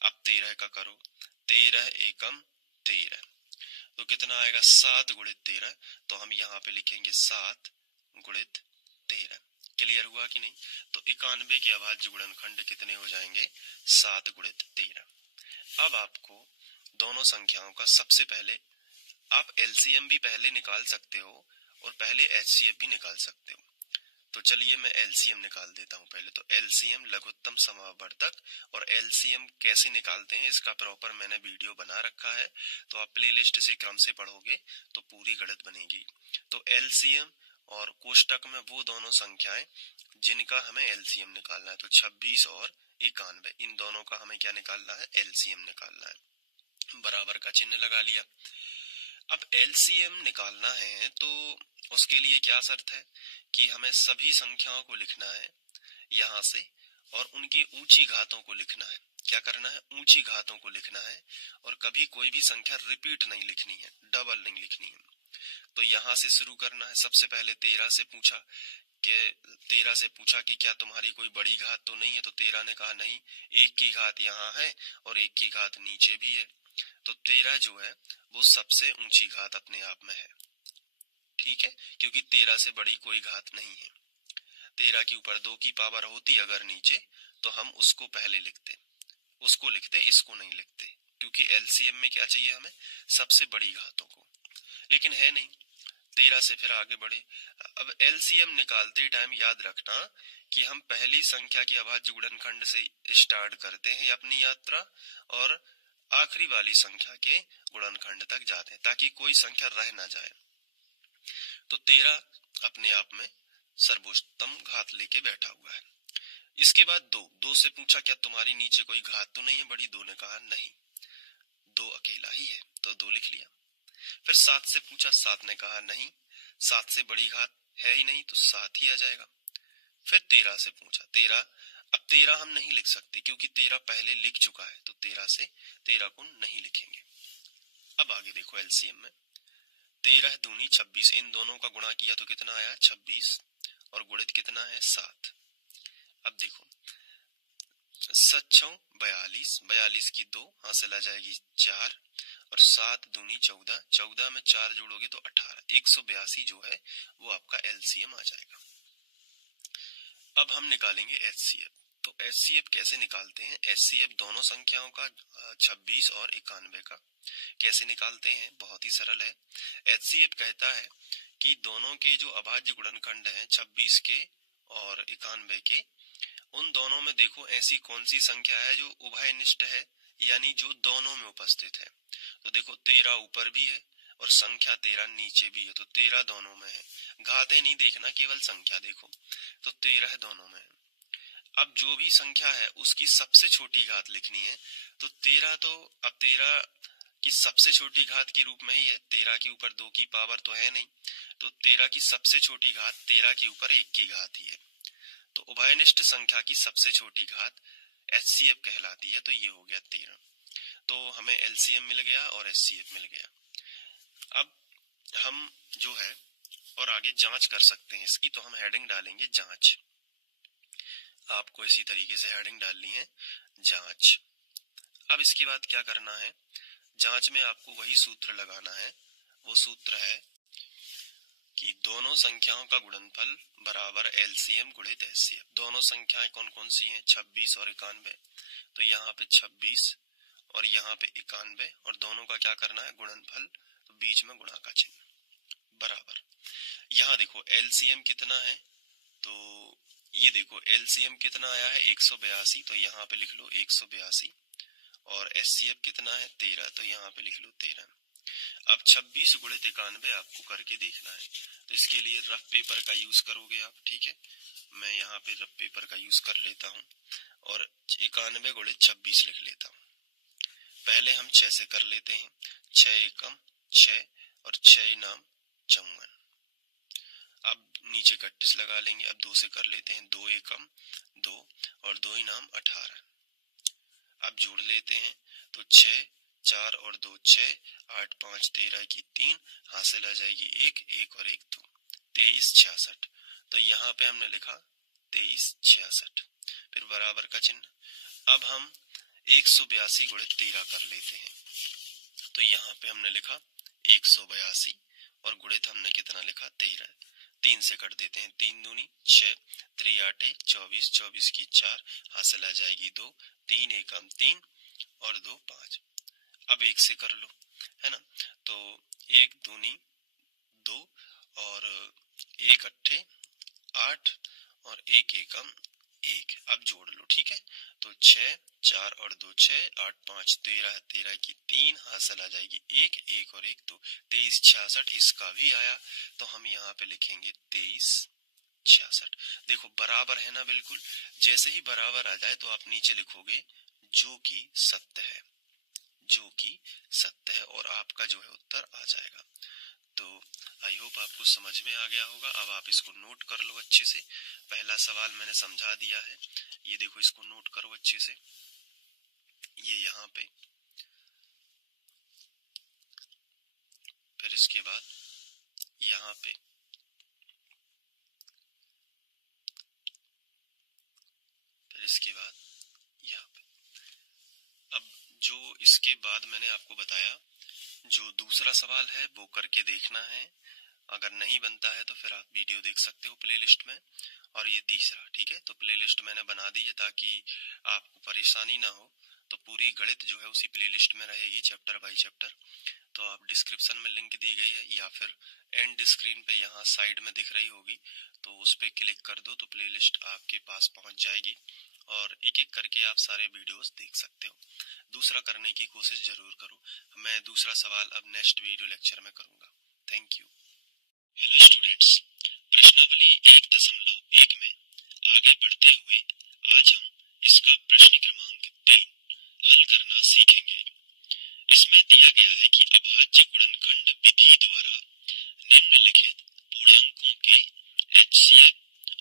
अब 13 का करो, 13 एकम 13, तो कितना आएगा, 7 गुणित 13। तो हम यहाँ पे लिखेंगे 7 गुणित 13। क्लियर हुआ कि नहीं। तो 91 के अभाज्य गुणनखंड कितने हो जाएंगे, 7 गुणित 13। अब आपको दोनों संख्याओं का सबसे पहले आप एलसीएम भी पहले निकाल सकते हो और पहले एचसीएफ भी निकाल सकते हो। तो चलिए मैं एलसीएम निकाल देता हूँ पहले। तो एलसीएम लघुत्तम समावर्तक, और एलसीएम कैसे निकालते हैं इसका प्रॉपर मैंने वीडियो बना रखा है, तो आप प्लेलिस्ट से क्रम से पढ़ोगे तो पूरी गणित बनेगी। तो एलसीएम और कोष्टक में वो दोनों संख्याएं जिनका हमें एलसीएम निकालना है। तो 26 और 91, इन दोनों का हमें क्या निकालना है, एलसीएम निकालना है। बराबर का चिन्ह लगा लिया। अब एलसीएम निकालना है तो उसके लिए क्या शर्त है कि हमें सभी संख्याओं को लिखना है यहाँ से, और उनकी ऊंची घातों को लिखना है। क्या करना है, ऊंची घातों को लिखना है, और कभी कोई भी संख्या रिपीट नहीं लिखनी है, डबल नहीं लिखनी है। तो यहाँ से शुरू करना है। सबसे पहले 13 से पूछा कि क्या तुम्हारी कोई बड़ी घात तो नहीं है। तो 13 ने कहा नहीं, 1 की घात यहाँ है और 1 की घात नीचे भी है। तो 13 जो है वो सबसे ऊंची घात अपने आप में है। ठीक है, क्योंकि 13 से बड़ी कोई घात नहीं है। 13 के ऊपर 2 की पावर होती अगर नीचे, तो हम उसको पहले लिखते, इसको नहीं लिखते, क्योंकि एलसीएम में क्या चाहिए हमें, सबसे बड़ी घातों को। लेकिन है नहीं, 13 से फिर आगे बढ़े। अब एलसीएम निकालते टाइम याद रखना कि हम पहली संख्या के अभाज्य गुणनखंड से स्टार्ट करते हैं अपनी यात्रा, और आखिरी वाली संख्या के गुणनखंड तक जाते हैं, ताकि कोई संख्या रह ना जाए। तो 13 अपने आप में सर्वोच्चतम घात लेके बैठा हुआ है। इसके बाद दो से पूछा क्या तुम्हारी नीचे कोई घात तो नहीं है बड़ी, दो ने कहा नहीं, दो अकेला ही है, तो दो लिख लिया। फिर 7 से पूछा, 7 ने कहा नहीं, 7 से बड़ी घात है ही नहीं, तो 7 ही आ जाएगा। फिर 13 से पूछा, 13, अब 13 हम नहीं लिख सकते क्योंकि 13 पहले लिख चुका है, तो 13 से 13 को नहीं लिखेंगे। अब आगे देखो एलसीएम में, 13 दूनी 26, इन दोनों का गुणा किया तो कितना आया 26, और गुणित कितना है 7। अब देखो 7 42, 42 की 2 हासिल आ जाएगी 4, और 7 दूनी 14, 14 में 4 जोड़ोगे तो 18, 182 जो है वो आपका एलसीएम आ जाएगा। अब हम निकालेंगे एचसीएफ। तो एचसीएफ कैसे निकालते हैं? एचसीएफ दोनों संख्याओं का 26 और 91 का कैसे निकालते हैं? बहुत ही सरल है। एचसीएफ कहता है कि दोनों के जो अभाज्य गुणनखंड हैं 26 के और 91 के, उन दोनों में देखो ऐसी कौन सी संख्या है जो उभयनिष्ठ है, यानी जो दोनों में उपस्थित है। तो देखो 13 ऊपर भी है और संख्या 13 नीचे भी है, तो 13 दोनों में है। घातें नहीं देखना, केवल संख्या देखो, तो 13 दोनों में है। अब जो भी संख्या है उसकी सबसे छोटी घात लिखनी है, तो 13 तो अब 13 की सबसे छोटी घात के रूप में ही है, 13 के ऊपर 2 की पावर तो है नहीं, तो 13 की सबसे छोटी घात 13 के ऊपर 1 की घात ही है। तो उभयनिष्ठ संख्या की सबसे छोटी घात एचसीएफ कहलाती है, तो ये हो गया 13। तो हमें एलसीएम मिल गया और एचसीएफ मिल गया। अब हम जो है और आगे जांच कर सकते हैं इसकी, तो हम हेडिंग डालेंगे जांच। आपको इसी तरीके से हेडिंग डालनी है जांच। अब इसके बाद क्या करना है, जांच में आपको वही सूत्र लगाना है। वो सूत्र है कि दोनों संख्याओं का गुणनफल बराबर एलसीएम गुणित एचसीएफ। दोनों संख्याएं कौन कौन सी हैं? 26 और 91। तो यहाँ पे 26 और यहाँ पे 91, और दोनों का क्या करना है? गुणनफल, तो बीच में गुणा का चिन्ह बराबर। यहाँ देखो एलसीएम कितना है, तो ये देखो एलसीएम कितना आया है 182, तो यहाँ पे लिख लो 182, और एचसीएफ कितना है 13, तो यहाँ पे लिख लो 13। अब 26 गुणित 91 आपको करके देखना है, तो इसके लिए रफ पेपर का यूज करोगे आप, ठीक है। मैं यहाँ पे रफ पेपर का यूज कर लेता हूँ और 91 गुणित 26 लिख लेता हूँ। पहले हम 6 से कर लेते हैं, 6 एकम 6 और 6 नाम 54। अब नीचे 31 लगा लेंगे। अब 2 से कर लेते हैं, 2 एकम 2 और 2 नाम 18। अब जोड़ लेते हैं, तो 6 4 और 2 6, 8 5 13 की 3 हासिल आ जाएगी 1, 1 और 1 2, 23 66। तो यहाँ पे हमने लिखा 23 66, फिर बराबर का चिन्ह। अब हम 182 गुणित 13 कर लेते हैं, तो यहाँ पे हमने लिखा 182 और गुणित हमने कितना लिखा 13। 3 से कर देते हैं, 3 दूनी 6, 3 8 24, 24 की 4 हासिल आ जाएगी 2, 3 एकम 3 और 2 5। अब 1 से कर लो, है ना, तो 1 दूनी 2 और 1 अट्ठे 8 और 1 एकम 1। अब जोड़ लो, ठीक है, तो 6 4 और 2 6, 8 5 13, 13 की 3 हासिल आ जाएगी 1, 1 और 1 2, 23 66। इसका भी आया, तो हम यहाँ पे लिखेंगे 23 66। देखो बराबर है ना, बिल्कुल। जैसे ही बराबर आ जाए तो आप नीचे लिखोगे जो कि सत्य है, जो कि सत्य है, और आपका जो है उत्तर आ जाएगा। तो आई होप आपको समझ में आ गया होगा। अब आप इसको नोट कर लो अच्छे से। पहला सवाल मैंने समझा दिया है, ये देखो इसको नोट करो अच्छे से। ये यहाँ पे, फिर इसके बाद यहाँ पे, फिर इसके बाद यहाँ पे। अब जो इसके बाद मैंने आपको बताया, जो दूसरा सवाल है वो करके देखना है। अगर नहीं बनता है तो फिर आप वीडियो देख सकते हो प्लेलिस्ट में। और ये तीसरा, ठीक है, तो प्लेलिस्ट मैंने बना दी है ताकि आपको परेशानी ना हो। तो पूरी गणित जो है उसी प्लेलिस्ट में रहेगी, चैप्टर बाय चैप्टर। तो आप डिस्क्रिप्शन में लिंक दी गई है, या फिर एंड स्क्रीन पे यहाँ साइड में दिख रही होगी, तो उस पर क्लिक कर दो, तो प्लेलिस्ट आपके पास पहुंच जाएगी और एक एक करके आप सारे वीडियोस देख सकते हो। दूसरा करने की कोशिश जरूर करो। मैं दूसरा सवाल अब नेक्स्ट वीडियो लेक्चर में करूंगा। Thank you. हेलो स्टूडेंट्स, प्रश्नावली 1.1 में आगे बढ़ते हुए प्रश्न क्रमांक 3 हल करना सीखेंगे। इसमें दिया गया है कि अभाज्य गुणनखंड विधि द्वारा निम्नलिखित पूर्णांकों के HCF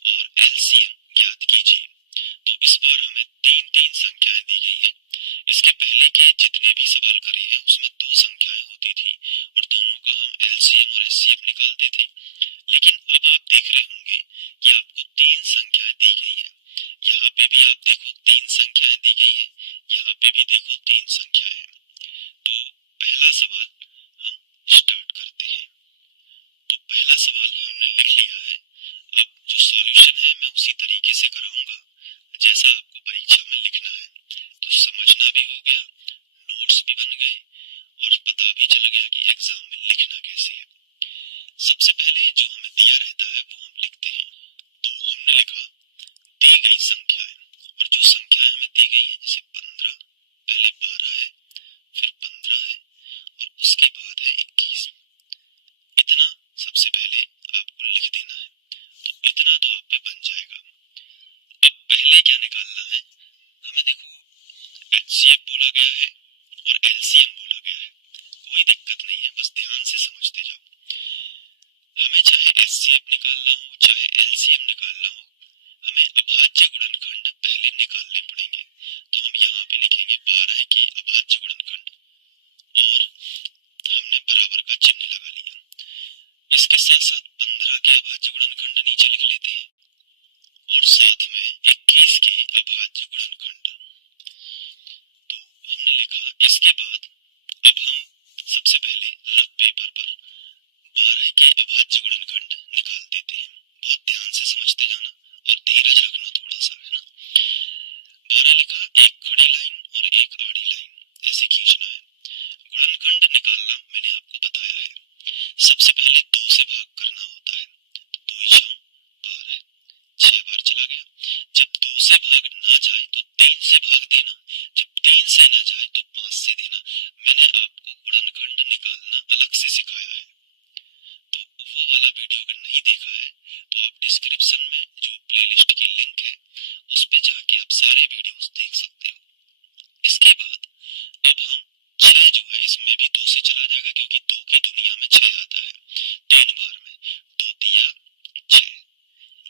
और LCM ज्ञात कीजिए। तो इस बार हमें तीन तीन संख्याएं दी गई हैं। इसके पहले के जितने भी सवाल करे हैं उसमें दो संख्याएं होती थी और दोनों का हम LCM और HCF निकालते थे। लेकिन अब आप देख रहे होंगे कि आपको तीन संख्याएं दी गई हैं। यहाँ पे भी आप देखो तीन संख्याएं दी गई हैं, यहाँ पे भी देखो तीन संख्याएं हैं। तो पहला सवाल हम स्टार्ट करते हैं। तो पहला सवाल हमने लिख लिया है। अब जो सॉल्यूशन है मैं उसी तरीके से कराऊंगा जैसा आपको परीक्षा में लिखना है। तो समझना भी हो गया, नोट्स भी बन गए और पता भी चल गया कि एग्जाम में लिखना कैसे है। सबसे पहले जो हमें दिया रहता है वो हम लिखते हैं। तो हमने लिखा दी गई संख्याएं, और जो संख्याएं हमें दी गई हैं जैसे 15, पहले 12 है, फिर 15 है और उसके बाद है 21। इतना सबसे पहले आपको लिख देना है। तो इतना तो आप पे बन जाएगा। अब पहले क्या निकालना है, हमें देखो HCF बोला गया है और LCM बोला गया है। कोई दिक्कत नहीं है, बस ध्यान से समझते जाओ। हमें चाहे HCF निकालना हो चाहे LCM निकालना हो, हमें अभाज्य गुणनखंड पहले निकालने पड़ेंगे। तो हम यहाँ पे लिखेंगे 12 के अभाज्य गुणनखंड और हमने बराबर का चिन्ह लगा लिया। इसके साथ साथ 15 के अभाज्य गुणनखंड नीचे लिख लेते हैं और साथ में 21 के अभाज्य गुणनखंड। तो हमने लिखा। इसके बाद अब हम सबसे पहले रफ पेपर पर 12 के अभाज्य गुणनखंड निकाल देते हैं। बहुत ध्यान से समझते जाना और धीरज रखना थोड़ा सा, है ना। 12 लिखा, एक खड़ी लाइन और एक आड़ी लाइन ऐसे खींचना है। गुणनखंड निकालना मैंने आपको बताया है। सबसे पहले 2 से भाग करना होता है। तो 2 × 12, 6 बार चला गया। जब 2 से भाग ना जाए तो 3 से भाग देना, जब 3 से ना जाए तो 5 से देना। मैंने आपको गुणनखंड निकालना अलग से सिखाया है, तो वो वाला वीडियो अगर नहीं देखा है तो आप डिस्क्रिप्शन में जो प्लेलिस्ट की लिंक है उस पे जाके आप सारे वीडियोस देख सकते हो। इसके बाद अब हम 6 जो है इसमें भी 2 से चला जाएगा क्योंकि 2 की दुनिया में 6 आता है 3 बार में। 2 दिया 6।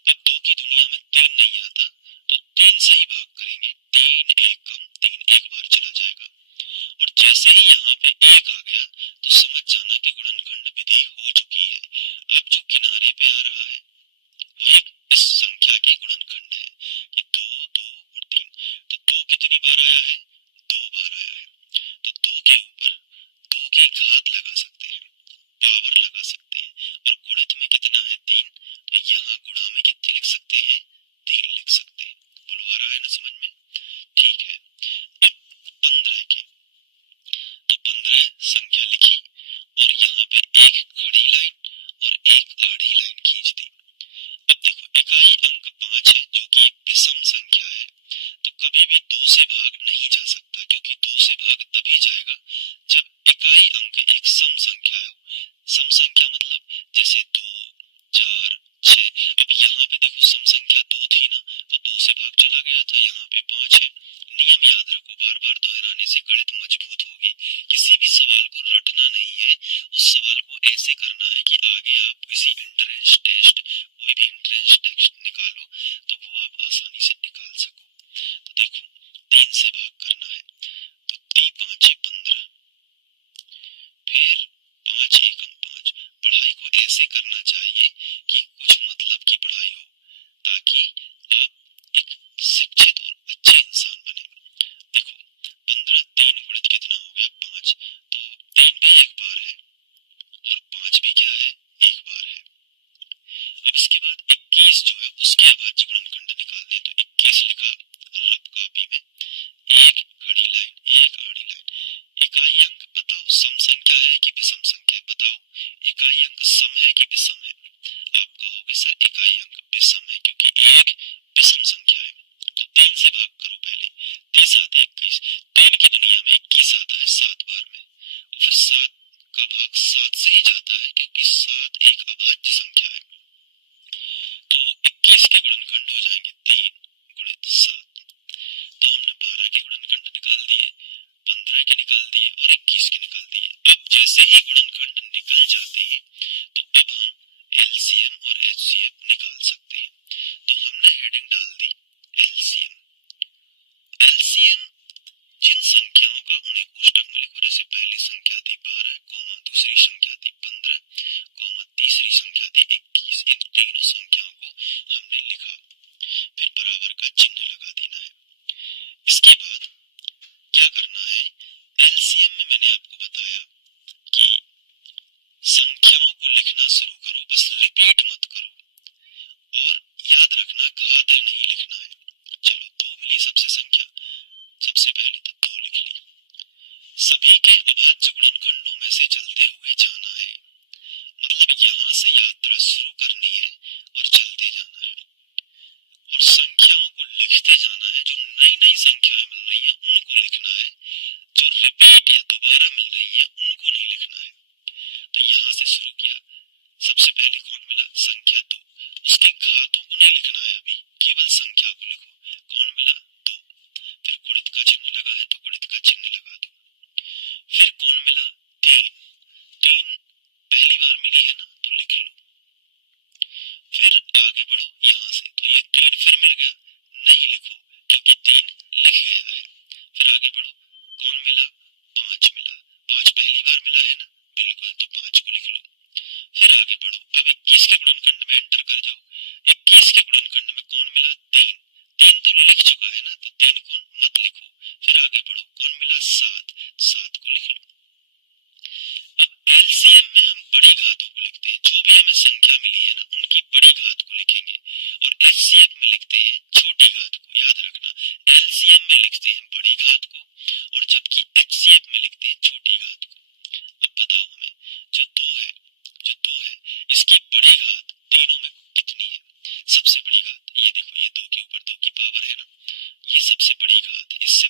अब 2 की दुनिया में 3 नहीं आता तो 3 से ही भाग करेंगे। 3 1 कम 3 एक बार चला जाएगा। और जैसे ही यहाँ पे 1 आ गया तो समझ जाना कि गुणनखंड विधि हो चुकी है। अब जो किनारे पे आ रहा है वही इस संख्या के गुणनखंड है कि 2 2 और 3। तो 2 कितनी बार आया है, 2 बार आया है। तो 2 के ऊपर 2 की घात लगा सकते हैं, पावर लगा सकते हैं। और गुणित में कितना है 3, तो यहाँ गुणा में कितने लिख सकते हैं, 3 लिख सकते हैं। बोलो आ रहा है ना समझ में? ठीक है। अब 15 के, तो 15 संख्या लिखी और यहाँ पे एक खड़ी लाइन और एक आड़ी लाइन खींच दी। अब देखो इकाई अंक 5 है जो कि एक विषम संख्या है, तो कभी भी 2 से भाग नहीं जा सकता क्योंकि 2 से भाग तभी जाएगा जब इकाई अंक एक सम संख्या हो। सम संख्या मतलब जैसे 2 4 6। अब यहाँ पे देखो सम संख्या 2 थी ना, तो 2 से भाग चला गया था, यहाँ पे 5 है। नियम याद रखो, बार बार दोहराने से गणित मजबूत होगी। किसी भी सवाल को रटना नहीं है, उस सवाल को ऐसे करना है कि आगे आप किसी एंट्रेंस टेस्ट, कोई भी एंट्रेंस टेस्ट निकालो तो वो आप आसानी से निकाल सको। तो देखो 3 से भाग करना है तो 3 5 15, फिर 5 एकम 5। पढ़ाई को ऐसे करना चाहिए कि कुछ मतलब की पढ़ाई हो ताकि आप एक शिक्षित और अच्छे इंसान बने। देखो 15 3 गुणित कितना हो गया 5, तो 3 भी एक बार है और 5 भी क्या है, एक बार है। अब इसके बाद 21 जो है उसके अभाज्य गुणनखंड निकालने, तो 21 लिखा रफ कॉपी में,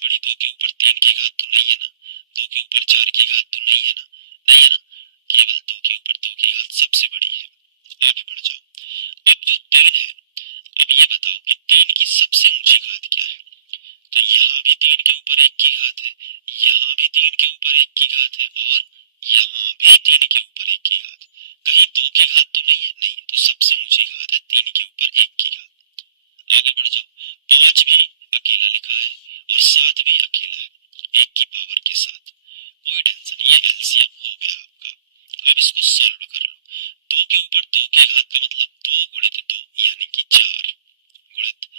बड़ी 2 के ऊपर 3 की घात तो नहीं है ना, 2 के ऊपर 4 की घात तो नहीं है ना, नहीं है ना, केवल 2 के ऊपर 2 की घात सबसे बड़ी है। आगे बढ़ जाओ। अब जो 3 है, अब ये बताओ कि 3 की सबसे ऊंची घात क्या है। तो यहाँ भी 3 के ऊपर 1 की घात है, यहाँ भी 3 के ऊपर 1 की घात है, और यहाँ भी 3 के ऊपर 1 की घात। कहीं 2 की घात तो नहीं है, नहीं, तो सबसे ऊंची घात है 3 के ऊपर 1 की घात। आगे बढ़ जाओ। 5 भी अकेला लिखा है और 7 भी अकेला है, 1 की पावर के साथ। कोई टेंशन, ये एलसीएम हो गया आपका। अब इसको सॉल्व कर लो। 2 के ऊपर 2 की घात का मतलब 2 गुणित 2 यानी कि 4 गुणित,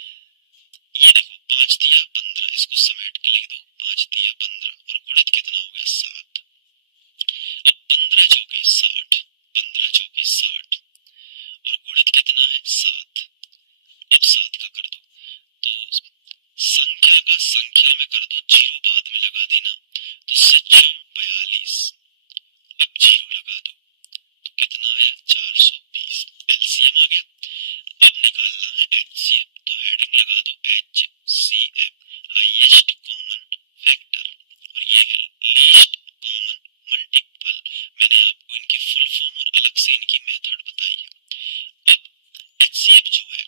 ये देखो 5 दिया 15, इसको समेट के लिख दो, 5 दिया 15 और गुणित कितना हो गया 7। अब 15 चौके 60, 15 चौके 60 और गुणित कितना है 7। अब 7 का कर दो, तो संख्या का संख्या में कर दो, जीरो बाद में लगा देना, तो 42। अब जीरो लगा दो तो कितना आया 420, एलसीएम आ गया। अब निकालना है एचसीएफ, तो हेडिंग लगा दो HCF, हाईएस्ट कॉमन फैक्टर, और ये है लीस्ट कॉमन मल्टीपल। मैंने आपको इनकी फुल फॉर्म और अलग से इनकी मेथड बताई है। अब HCF जो है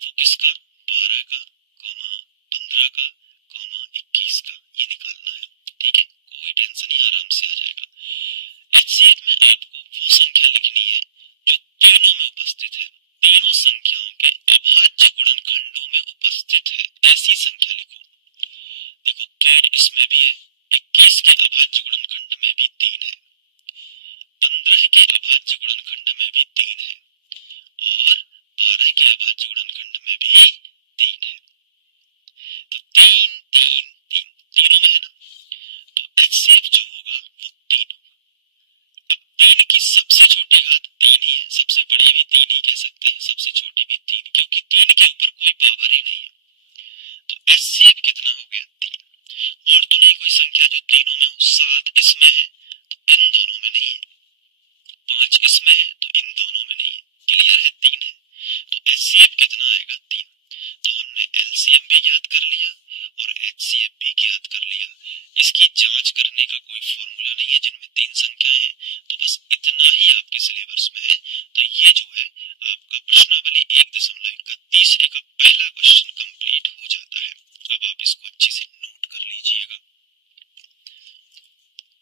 वो किसका, 12 का, 15 का, 21 का, ये निकालना है। ठीक है, कोई टेंशन नहीं, आराम से आ जाएगा। HCF में आपको वो संख्या लिखनी है जो तीनों में उपस्थित है, तीनों संख्याओं के अभाज्य गुणनखंडों में उपस्थित है, ऐसी संख्या लिखो। देखो 3 इसमें भी है, 21 के अभाज्य गुणनखंड में भी 3 है, 15 के अभाज्य गुणनखंड में भी 3 है, और 12 के अभाज्य गुणनखंड में भी 3 है। तो 3 3 3 तीनों में है ना, तो HCF जो होगा वो 3 होगा। अब 3 की सबसे छोटी घात 3 ही है, सबसे बड़ी भी 3 ही कह सकते हैं, सबसे छोटी भी 3, क्योंकि 3 के ऊपर कोई पावर ही नहीं है। तो HCF कितना हो गया 3। और तो नहीं कोई संख्या जो तीनों में हो, 7 इसमें है तो इन दोनों में नहीं है, 5 इसमें है तो इन दोनों में नहीं है, क्लियर है, 3 है। तो HCF कितना आएगा 3। तो हमने LCM भी ज्ञात कर लिया और HCF भी ज्ञात कर लिया। इसकी जांच करने का कोई फॉर्मूला नहीं है जिनमें 3 संख्याएं हैं, तो बस इतना ही आपके सिलेबस में है। तो ये जो है आपका प्रश्नावली 1.31 का पहला क्वेश्चन कंप्लीट हो जाता है। अब आप इसको अच्छे से नोट कर लीजिएगा।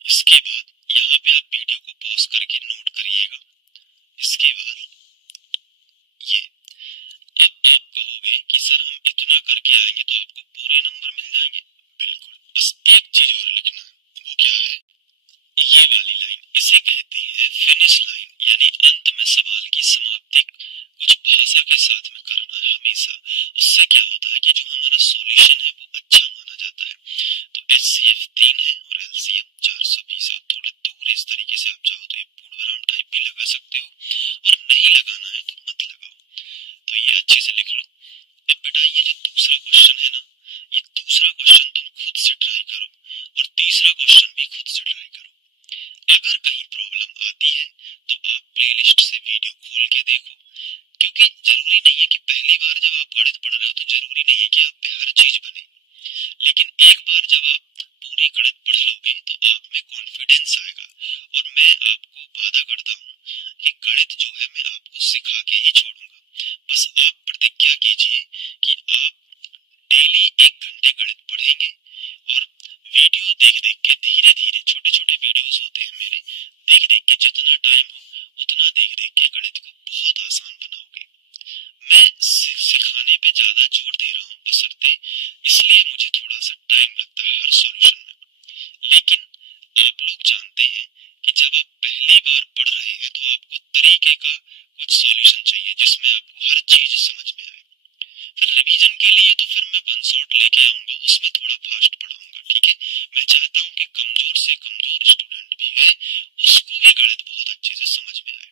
इसके बाद यहाँ पे आप वीडियो को पॉज करके नोट करिएगा। इसके बाद ये, अब आप कहोगे कि सर हम इतना करके आएंगे तो आपको पूरे नंबर मिल जाएंगे, बिल्कुल, बस एक चीज और लिखना है, वो क्या है, ये वाली लाइन, इसे कहते हैं फिनिश लाइन, यानी अंत में सवाल की समाप्ति कुछ भाषा के साथ में करना है हमेशा। उससे क्या होता है कि जो हमारा सॉल्यूशन है वो अच्छा माना जाता है। तो HCF 3 है और LCM 420, और थोड़े दूर इस तरीके से आप चाहो तो ये पूर्णविराम टाइप भी लगा सकते हो, और नहीं लगाना है तो मत लगाओ। तो ये अच्छे से लिख लो। अब बेटा ये जो दूसरा क्वेश्चन है ना, ये दूसरा क्वेश्चन तुम खुद से ट्राई करो और तीसरा क्वेश्चन भी खुद से ट्राई करो। अगर कहीं प्रॉब्लम आती है तो आप प्लेलिस्ट से वीडियो खोल के देखो, क्योंकि जरूरी नहीं है कि पहली बार जब आप गणित पढ़ रहे हो तो जरूरी नहीं है कि आप पे हर चीज बने, लेकिन एक बार जब आप पूरी गणित पढ़ लोगे तो आप में कॉन्फिडेंस आएगा। और मैं आपको वादा करता हूँ कि गणित जो है मैं आपको सिखा के ही छोड़ूंगा। बस आप प्रतिज्ञा कीजिए कि आप डेली 1 घंटे गणित पढ़ेंगे, और वीडियो देख देख के धीरे धीरे, छोटे छोटे वीडियोस होते हैं मेरे, देख देख के जितना टाइम हो उतना देख देख के गणित को बहुत आसान बनाओगे। मैं सिखाने पे ज्यादा जोर दे रहा हूँ, बशर्ते इसलिए मुझे थोड़ा सा टाइम लगता है हर सॉल्यूशन में, लेकिन आप लोग जानते हैं कि जब आप पहली बार पढ़ रहे हैं तो आपको तरीके का कुछ सॉल्यूशन चाहिए जिसमें आपको हर चीज समझ में आए। फिर रिवीजन के लिए तो फिर मैं वन शॉट लेके आऊंगा, उसमें थोड़ा फास्ट पढ़ाऊंगा, ठीक है। मैं चाहता हूँ कि कमजोर से कमजोर स्टूडेंट भी है उसको भी गणित बहुत अच्छे से समझ में आए,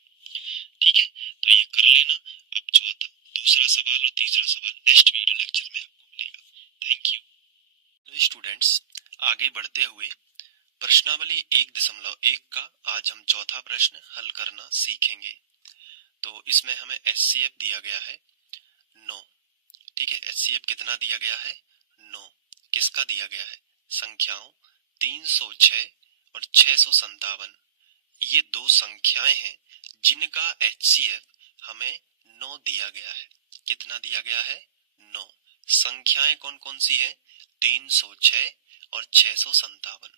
ठीक है। तो ये कर लेना। अब चौथा, दूसरा सवाल और तीसरा सवाल नेक्स्ट वीडियो लेक्चर में आपको मिलेगा। Thank you. स्टूडेंट्स, आगे बढ़ते हुए प्रश्नावली 1.1 का आज हम चौथा प्रश्न हल करना सीखेंगे। तो इसमें हमें HCF दिया गया है 9, ठीक है। HCF कितना दिया गया है 9, किसका दिया गया है? संख्याओं 306 और 657। ये दो संख्याएं हैं जिनका HCF हमें 9 दिया गया है। कितना दिया गया है? 9। संख्याएं कौन कौन सी है? 306 और 657।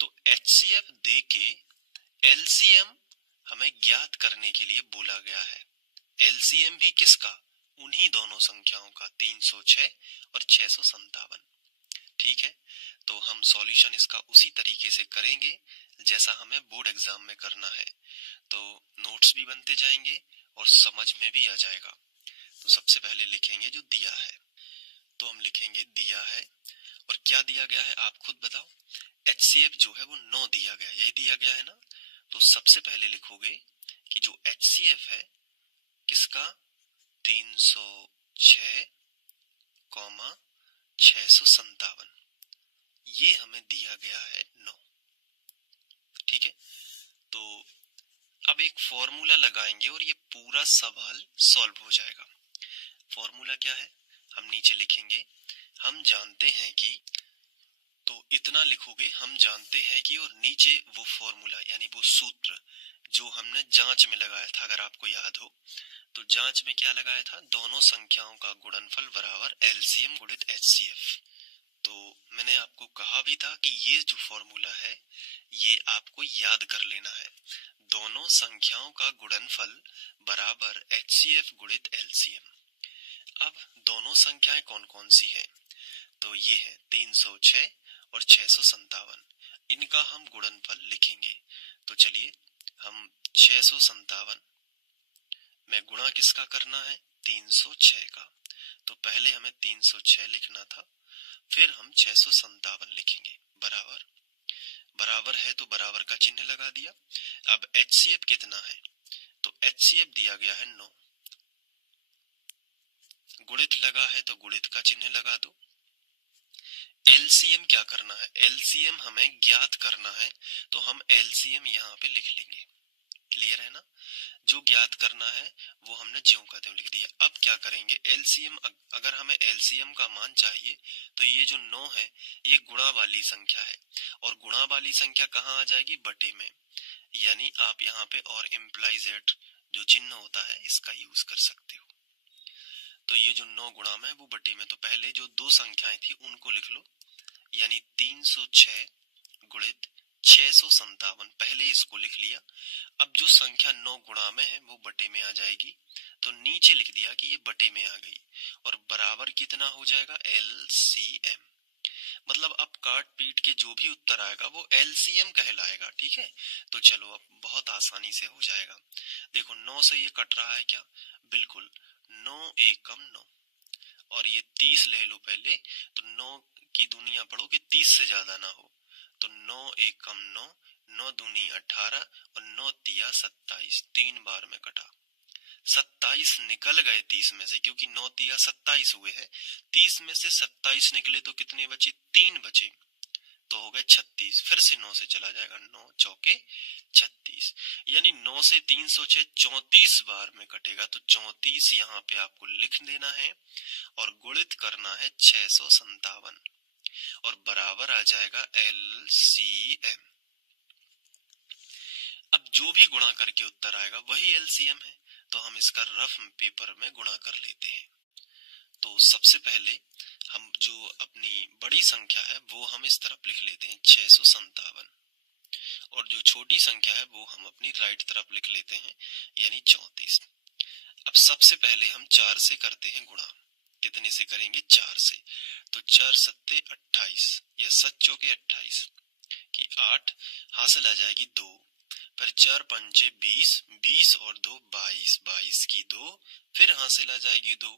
तो HCF दे के LCM हमें ज्ञात करने के लिए बोला गया है। LCM भी किसका? उन्हीं दोनों संख्याओं का, 306 और 657। ठीक है, तो हम सॉल्यूशन इसका उसी तरीके से करेंगे जैसा हमें बोर्ड एग्जाम में करना है। तो नोट्स भी बनते जाएंगे और समझ में भी आ जाएगा। तो सबसे पहले लिखेंगे जो दिया है, तो हम लिखेंगे दिया है। और क्या दिया गया है आप खुद बताओ? HCF जो है वो 9 दिया गया, यही दिया गया है ना। तो सबसे पहले लिखोगे कि जो HCF है किसका? 306, 657, ये हमें दिया गया है 9। ठीक है, तो अब एक फॉर्मूला लगाएंगे और ये पूरा सवाल सॉल्व हो जाएगा। फॉर्मूला क्या है? हम नीचे लिखेंगे, हम जानते हैं कि, तो इतना लिखोगे हम जानते हैं कि, और नीचे वो फॉर्मूला यानी वो सूत्र जो हमने जांच में लगाया था, अगर आपको याद हो तो जांच में क्या लगाया था? दोनों संख्याओं का गुणनफल बराबर LCM गुणित HCF। तो मैंने आपको कहा भी था कि ये जो फॉर्मूला है ये आपको याद कर लेना है। दोनों संख्याओं का गुणनफल बराबर HCF गुणित LCM। अब दोनों संख्याएं कौन कौन सी हैं? तो ये है 306 और 657। इनका हम गुणनफल लिखेंगे। तो चलिए हम 657 में गुणा किसका करना है? 306 का। तो पहले हमें 306 लिखना था, फिर हम 657 लिखेंगे। बराबर बराबर है तो बराबर का चिन्ह लगा दिया। अब HCF कितना है? तो HCF दिया गया है 9। गुणित लगा है तो गुणित का चिन्ह लगा दो। LCM क्या करना है? LCM हमें ज्ञात करना है, तो हम LCM यहाँ पे लिख लेंगे। क्लियर है ना? जो ज्ञात करना है वो हमने ज्यों का त्यों लिख दिया। अब क्या करेंगे? LCM, अगर हमें LCM का मान चाहिए तो ये जो 9 है ये गुणा वाली संख्या है, और गुणा वाली संख्या कहाँ आ जाएगी? बटे में। यानी आप यहाँ पे और इम्प्लाइज एट जो चिन्ह होता है इसका यूज कर सकते हो। तो ये जो 9 गुणा में है वो बटे में। तो पहले जो दो संख्याएं थी उनको लिख लो, यानी 306 गुणित 657, पहले इसको लिख लिया। अब जो संख्या 9 गुणा में है वो बटे में आ जाएगी, तो नीचे लिख दिया कि ये बटे में आ गई। और बराबर कितना हो जाएगा? LCM। मतलब अब काट पीट के जो भी उत्तर आएगा वो LCM कहलाएगा। ठीक है, तो चलो अब बहुत आसानी से हो जाएगा। देखो 9 से ये कट रहा है क्या? बिल्कुल, 9 एकम 9, और ये 30 ले लो पहले, तो 9 की दूनियां पढ़ो कि 30 से ज्यादा ना हो। तो 9 एकम 9, 9 दूनी 18 और 9 तिया 27, 3 बार में कटा। 27 निकल गए 30 में से, क्योंकि 9 तिया 27 हुए हैं। 30 में से 27 निकले तो कितने बचे? 3 बचे, तो हो गए 36। फिर से 9 से चला जाएगा, 9 चौके 36, यानी 9 से 306 34 बार में कटेगा। तो 34 यहाँ पे आपको लिख देना है और गुणित करना है 657, और बराबर आ जाएगा LCM। अब जो भी गुणा करके उत्तर आएगा वही LCM है, तो हम इसका रफ पेपर में गुणा कर लेते हैं। तो सबसे पहले हम जो अपनी बड़ी संख्या है वो हम इस तरफ लिख लेते हैं 657, और जो छोटी संख्या है वो हम अपनी राइट तरफ लिख लेते हैं, यानी 34। अब सबसे पहले हम 4 से करते हैं गुणा। कितने से करेंगे? 4 से। तो 4 सत्ते 28, या 7 चौके 28 की 8, हासिल आ जाएगी 2। फिर 4 पंचे 20, 20 और 2 22, 22 की 2, फिर हासिल आ जाएगी 2।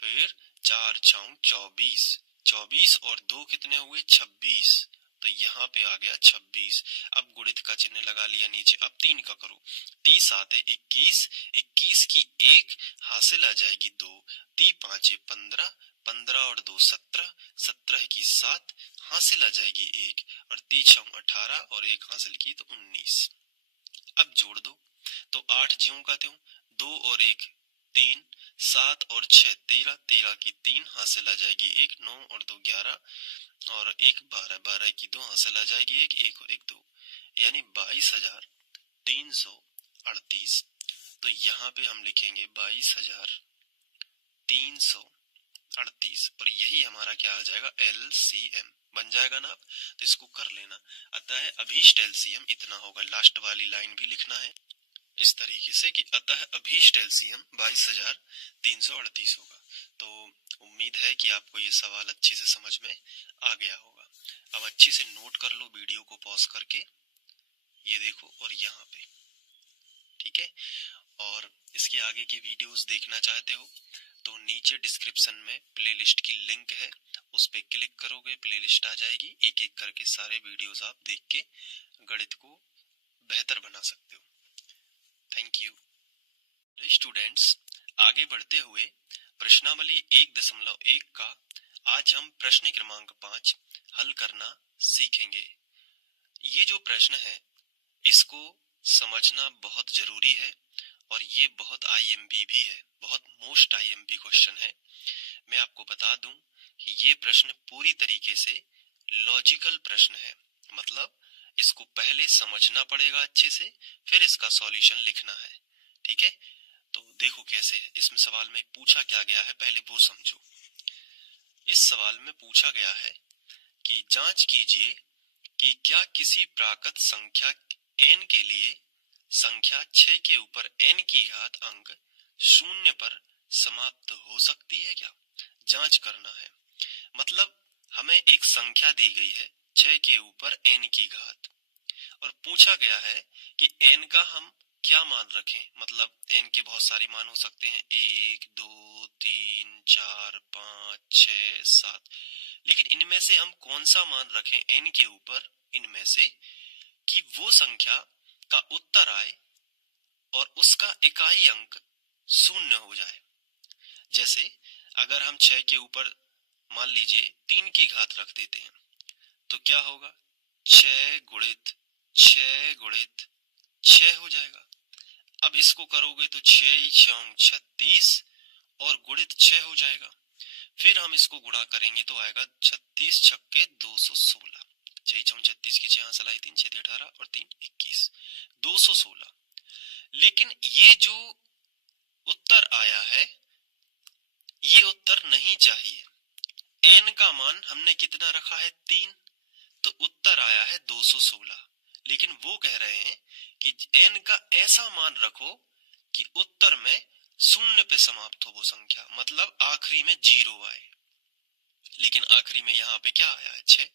फिर 4 छौं 24, 24 और 2 कितने हुए? 26, तो यहाँ पे आ गया 26। अब गुणित का चिन्ह लगा लिया नीचे। अब 3 का करो, 30 आते 21, 21 की 1, हासिल आ जाएगी 2, 3 पांचे 15, 15 और 2 17, 17 की 7, हासिल आ जाएगी 1, और 3 छौं 18 और 1 हासिल की तो 19। अब जोड़ दो, तो 8 ज्यों का त्यों, 2 और 1 3, 7 और 6 13, 13 की 3 हासिल आ जाएगी 1, 9 और 2 11 और 1 12, 12 की 2 हासिल आ जाएगी 1, 1 और 1 2, यानी 22,338। तो यहाँ पे हम लिखेंगे 22,338 और यही हमारा क्या आ जाएगा, LCM बन जाएगा ना। तो इसको कर लेना। अतः अभीष्ट LCM इतना होगा। लास्ट वाली लाइन भी लिखना है इस तरीके से कि अतः अभीष्ट LCM 22,338 होगा। तो उम्मीद है कि आपको ये सवाल अच्छे से समझ में आ गया होगा। अब अच्छे से नोट कर लो वीडियो को पॉज करके, ये देखो और यहाँ पे, ठीक है। और इसके आगे के वीडियोस देखना चाहते हो तो नीचे डिस्क्रिप्शन में प्लेलिस्ट की लिंक है, उस पे क्लिक करोगे प्लेलिस्ट आ जाएगी। एक एक करके सारे वीडियोस आप देख के गणित को बेहतर बना सकते हो। Thank you students. आगे बढ़ते हुए प्रश्नावली 1.1 का आज हम प्रश्न क्रमांक 5 हल करना सीखेंगे। ये जो प्रश्न है इसको समझना बहुत जरूरी है और ये बहुत IMP भी है, बहुत मोस्ट IMP क्वेश्चन है। मैं आपको बता दूं कि ये प्रश्न पूरी तरीके से लॉजिकल प्रश्न है, मतलब इसको पहले समझना पड़ेगा अच्छे से, फिर इसका सॉल्यूशन लिखना है, ठीक है। तो देखो कैसे है। इसमें सवाल में पूछा क्या गया है पहले वो समझो। इस सवाल में पूछा गया है कि जांच कीजिए कि क्या किसी प्राकृत संख्या n के लिए संख्या 6 के ऊपर n की घात अंक 0 पर समाप्त हो सकती है क्या। जांच करना है, मतलब हमें एक संख्या दी गई है 6 के ऊपर n की घात और पूछा गया है कि n का हम क्या मान रखें। मतलब n के बहुत सारे मान हो सकते हैं, 1 2 3 4 5 6 7, लेकिन इनमें से हम कौन सा मान रखें n के ऊपर इनमें से कि वो संख्या का उत्तर आए और उसका इकाई अंक 0 हो जाए। जैसे अगर हम 6 के ऊपर मान लीजिए 3 की घात रख देते हैं तो क्या होगा, 6 गुणित 6 गुणित 6 हो जाएगा। अब इसको करोगे तो 6 6 36 और गुणित 6 हो जाएगा। फिर हम इसको गुणा करेंगे तो आएगा 36 छक्के 216, 6 6 36 की 6 हासिल आई 3, 6 18 और 3 21, 216। लेकिन ये जो उत्तर आया है ये उत्तर नहीं चाहिए। n का मान हमने कितना रखा है 3, तो उत्तर आया है 216। लेकिन वो कह रहे हैं कि n का ऐसा मान रखो कि उत्तर में 0 पे समाप्त हो वो संख्या, मतलब आखिरी में 0 आए। लेकिन आखिरी में यहाँ पे क्या आया है 6।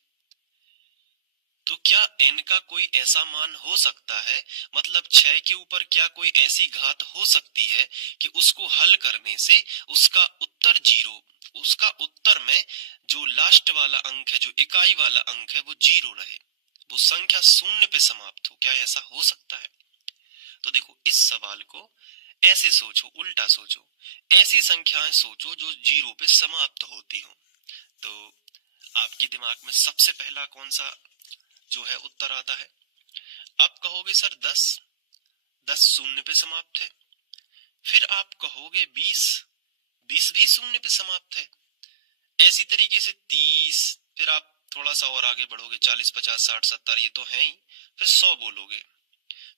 तो क्या n का कोई ऐसा मान हो सकता है, मतलब 6 के ऊपर क्या कोई ऐसी घात हो सकती है कि उसको हल करने से उसका उत्तर 0, उसका उत्तर में जो लास्ट वाला अंक है, जो इकाई वाला अंक है वो 0 रहे, वो संख्या 0 पे समाप्त हो। क्या ऐसा हो सकता है। तो देखो इस सवाल को ऐसे सोचो, उल्टा सोचो, ऐसी संख्याएं सोचो जो 0 पे समाप्त होती हो। तो आपके दिमाग में सबसे पहला कौन सा जो है उत्तर आता है। आप कहोगे सर 10, 10 0 पे समाप्त है। फिर आप कहोगे 20, 20 भी 0 पे समाप्त है। ऐसी तरीके से 30, फिर आप थोड़ा सा और आगे बढ़ोगे 40 50 60 70 ये तो है ही, फिर 100 बोलोगे,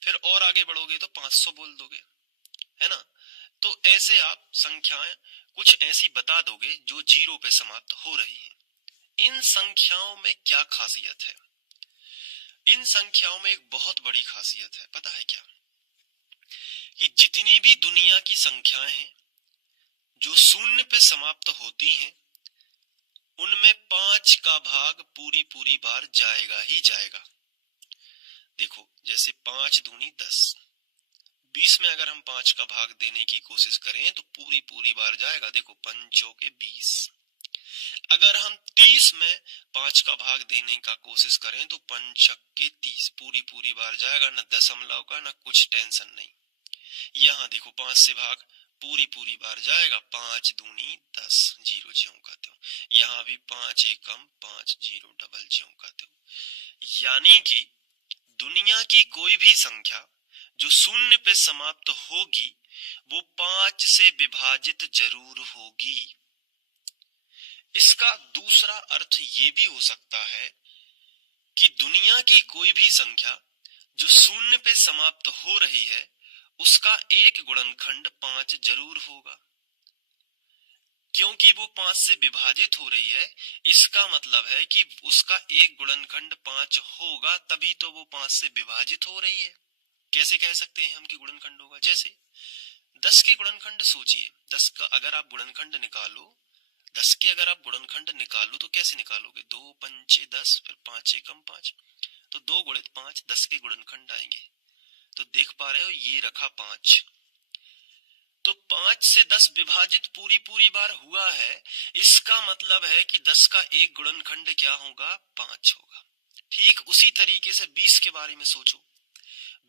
फिर और आगे बढ़ोगे तो 500 बोल दोगे, है ना। तो ऐसे आप संख्याएं कुछ ऐसी बता दोगे जो 0 पे समाप्त हो रही हैं। इन संख्याओं में क्या खासियत है। इन संख्याओं में एक बहुत बड़ी खासियत है, पता है क्या, कि जितनी भी दुनिया की संख्याएं हैं जो 0 पे समाप्त होती हैं उनमें 5 का भाग पूरी पूरी बार जाएगा ही जाएगा। देखो जैसे 5 दूनी 10, 20 में अगर हम 5 का भाग देने की कोशिश करें तो पूरी पूरी बार जाएगा। देखो 5 के 20। अगर हम 30 में 5 का भाग देने का कोशिश करें तो 5 के 30, पूरी पूरी बार जाएगा, न दशमलव का न कुछ टेंशन नहीं। यहाँ देखो 5 से भाग पूरी पूरी बार जाएगा, 5 दूनी 10, 0 ज्यों का त्यों। यहाँ भी 5 एकम 5, 0 डबल ज्यों का त्यों। यानी कि दुनिया की कोई भी संख्या जो 0 पे समाप्त होगी वो 5 से विभाजित जरूर होगी। इसका दूसरा अर्थ ये भी हो सकता है कि दुनिया की कोई भी संख्या जो शून्य पे समाप्त हो रही है उसका एक गुणनखंड 5 जरूर होगा। क्योंकि वो 5 से विभाजित हो रही है, इसका मतलब है कि उसका एक गुणनखंड 5 होगा, तभी तो वो 5 से विभाजित हो रही है। कैसे कह सकते हैं हम कि गुणनखंड होगा? जैसे 10 के गुणनखंड सोचिए, 10 का अगर आप गुणनखंड निकालो, 10 के अगर आप गुणनखंड निकालो तो कैसे निकालोगे? 2 पंचे 10, फिर 5 एकम 5, तो 2 गुणित 5 10 के गुणनखंड आएंगे। तो देख पा रहे हो ये रखा 5, तो 5 से 10 विभाजित पूरी बार हुआ है, इसका मतलब है कि 10 का एक गुणनखंड क्या होगा? 5 होगा। ठीक उसी तरीके से 20 के बारे में सोचो,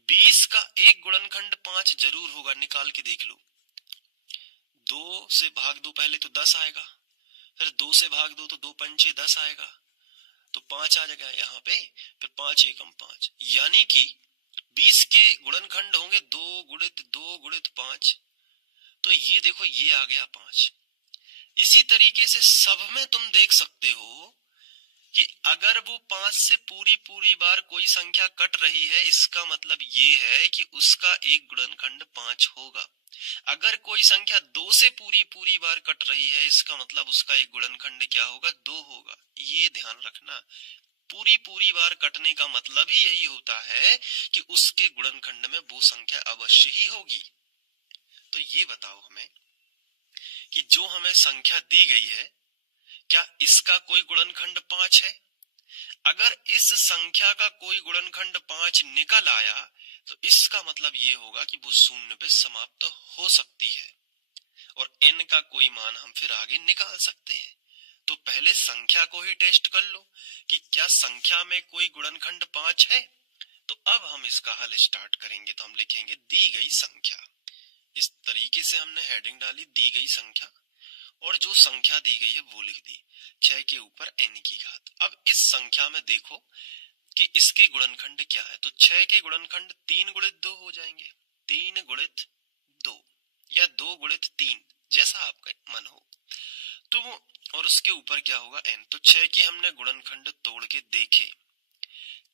20 का एक गुणनखंड 5 जरूर होगा, निकाल के देख लो। 2 से भाग दो पहले तो 10 आएगा, फिर 2 से भाग दो तो 2 पंचे 10 आएगा, तो 5 आ जाएगा यहाँ पे, फिर 5 एकम 5, यानी कि 20 के गुणनखंड होंगे 2 गुणित 2 गुणित 5, तो ये देखो ये आ गया 5। इसी तरीके से सब में तुम देख सकते हो कि अगर वो 5 से पूरी बार कोई संख्या कट रही है, इसका मतलब ये है कि उसका एक गुणनखंड 5 होगा। अगर कोई संख्या 2 से पूरी बार कट रही है, इसका मतलब उसका एक गुणनखंड क्या होगा? 2 होगा। ये ध्यान रखना, पूरी बार कटने का मतलब ही यही होता है कि उसके गुणनखंड में वो संख्या अवश्य ही होगी। तो ये बताओ हमें कि जो हमें संख्या दी गई है, क्या इसका कोई गुणनखंड 5 है? अगर इस संख्या का कोई गुणनखंड 5 निकल आया तो इसका मतलब ये होगा कि वो शून्य पे समाप्त हो सकती है, और n का कोई मान हम फिर आगे निकाल सकते हैं। तो पहले संख्या को ही टेस्ट कर लो कि क्या संख्या में कोई गुणनखंड 5 है। तो अब हम इसका हल स्टार्ट करेंगे, तो हम लिखेंगे दी गई संख्या। इस तरीके से हमने हेडिंग डाली, दी गई संख्या, और जो संख्या दी गई है वो लिख दी, 6 के ऊपर n की घात। अब इस संख्या में देखो कि इसके गुणनखंड क्या है, तो 6 के गुणनखंड 3 गुणित 2 हो जाएंगे, 3 गुणित 2 या 2 गुणित 3, जैसा आपका मन हो। तो वो और उसके ऊपर क्या होगा? n। तो 6 के हमने गुणनखंड तोड़ के देखे,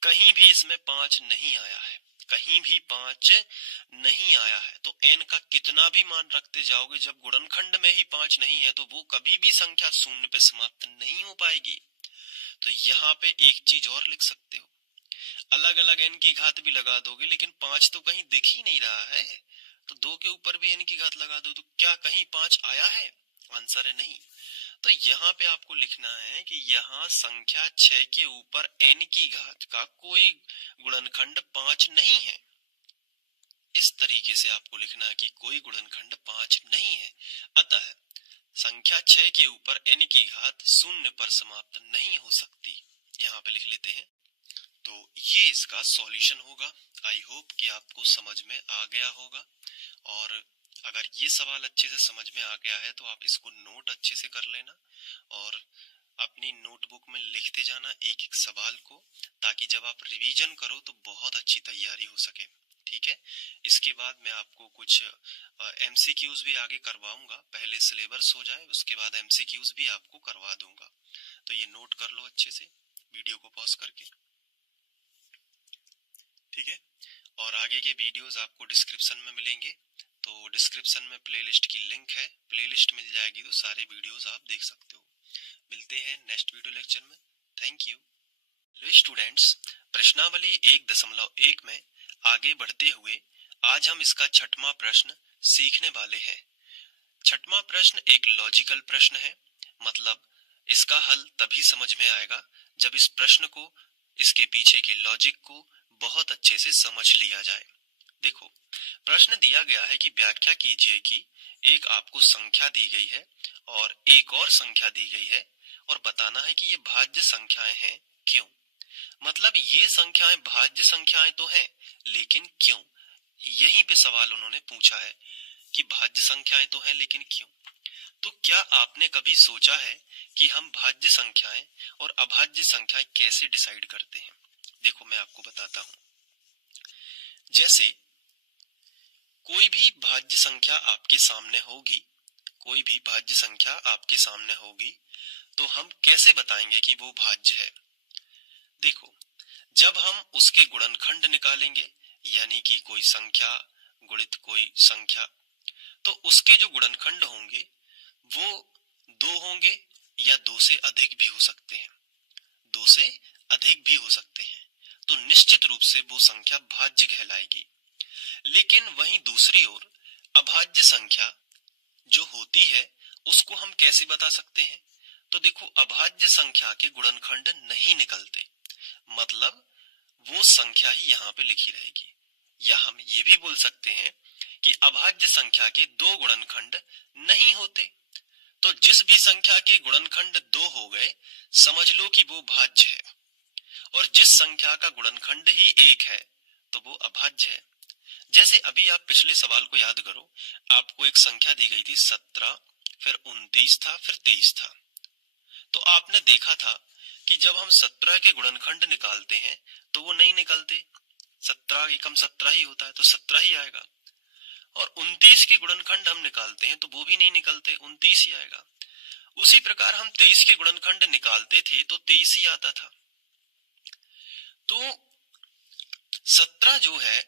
कहीं भी इसमें 5 नहीं आया है, कहीं भी 5 नहीं आया है। तो n का कितना भी मान रखते जाओगे, जब गुणनखंड में ही 5 नहीं है तो वो कभी भी संख्या शून्य पे समाप्त नहीं हो पाएगी। तो यहाँ पे एक चीज और लिख सकते हो, अलग अलग n की घात भी लगा दोगे लेकिन 5 तो कहीं दिख ही नहीं रहा है, तो 2 के ऊपर भी n की घात लगा दो, तो क्या कहीं 5 आया है? आंसर है नहीं। तो यहाँ पे आपको लिखना है कि यहाँ संख्या 6 के ऊपर n की घात का कोई गुणनखंड 5 नहीं है। इस तरीके से आपको लिखना है कि कोई गुणनखंड 5 नहीं है, अतः संख्या 6 के ऊपर n की घात शून्य पर समाप्त नहीं हो सकती। यहाँ पे लिख लेते हैं। तो ये इसका सॉल्यूशन होगा। आई होप कि आपको समझ में आ गया होगा, और अगर ये सवाल अच्छे से समझ में आ गया है तो आप इसको नोट अच्छे से कर लेना और अपनी नोटबुक में लिखते जाना एक एक सवाल को, ताकि जब आप रिवीजन करो तो बहुत अच्छी तैयारी हो सके। ठीक है, इसके बाद मैं आपको कुछ एमसीक्यूज भी आगे करवाऊंगा, पहले सिलेबस हो जाए उसके बाद एमसीक्यूज भी आपको करवा दूंगा। तो ये नोट कर लो अच्छे से वीडियो को पॉज करके। ठीक है, और आगे के वीडियोस आपको डिस्क्रिप्शन में मिलेंगे, तो डिस्क्रिप्शन में प्लेलिस्ट की लिंक है, प्लेलिस्ट मिल जाएगी तो सारे वीडियोस आप देख सकते हो। मिलते हैं नेक्स्ट वीडियो लेक्चर में। Thank you. हेलो स्टूडेंट्स, प्रश्नावली 1.1 में आगे बढ़ते हुए आज हम इसका छठवां प्रश्न सीखने वाले हैं। छठवां प्रश्न एक लॉजिकल प्रश्न है, मतलब इसका हल तभी समझ में आएगा जब इस प्रश्न को, इसके पीछे के लॉजिक को बहुत अच्छे से समझ लिया जाए। देखो, प्रश्न दिया गया है कि व्याख्या कीजिए कि एक आपको संख्या दी गई है और एक और संख्या दी गई है, और बताना है कि ये भाज्य संख्याएं हैं, क्यों। मतलब ये संख्याएं भाज्य संख्याएं तो हैं, लेकिन क्यों, यहीं पे सवाल उन्होंने पूछा है कि भाज्य संख्याएं तो हैं लेकिन क्यों। तो क्या आपने कभी सोचा है कि हम भाज्य संख्याएं और अभाज्य संख्याएं कैसे डिसाइड करते हैं? देखो मैं आपको बताता हूं। जैसे कोई भी भाज्य संख्या आपके सामने होगी, कोई भी भाज्य संख्या आपके सामने होगी, तो हम कैसे बताएंगे कि वो भाज्य है? देखो, जब हम उसके गुणनखंड निकालेंगे, यानी कि कोई संख्या गुणित कोई संख्या, तो उसके जो गुणनखंड होंगे वो 2 होंगे या 2 से अधिक भी हो सकते हैं, 2 से अधिक भी हो सकते हैं, तो निश्चित रूप से वो संख्या भाज्य कहलाएगी। लेकिन वहीं दूसरी ओर अभाज्य संख्या जो होती है उसको हम कैसे बता सकते हैं? तो देखो, अभाज्य संख्या के गुणनखंड नहीं निकलते, मतलब वो संख्या ही यहाँ पे लिखी रहेगी। या हम ये भी बोल सकते हैं कि अभाज्य संख्या के 2 गुणनखंड नहीं होते। तो जिस भी संख्या के गुणनखंड 2 हो गए, समझ लो कि वो भाज्य है, और जिस संख्या का गुणनखंड ही 1 है तो वो अभाज्य है। जैसे अभी आप पिछले सवाल को याद करो, आपको एक संख्या दी गई थी 17, फिर 29 था, फिर 23 था। तो आपने देखा था कि जब हम 17 के गुणनखंड निकालते हैं तो वो नहीं निकलते, 17 एकम 17 ही होता है, तो 17 ही आएगा। और 29 के गुणनखंड हम निकालते हैं तो वो भी नहीं निकलते, 29 ही आएगा। उसी प्रकार हम 23 के गुणनखंड निकालते थे तो 23 ही आता था। तो 17 जो है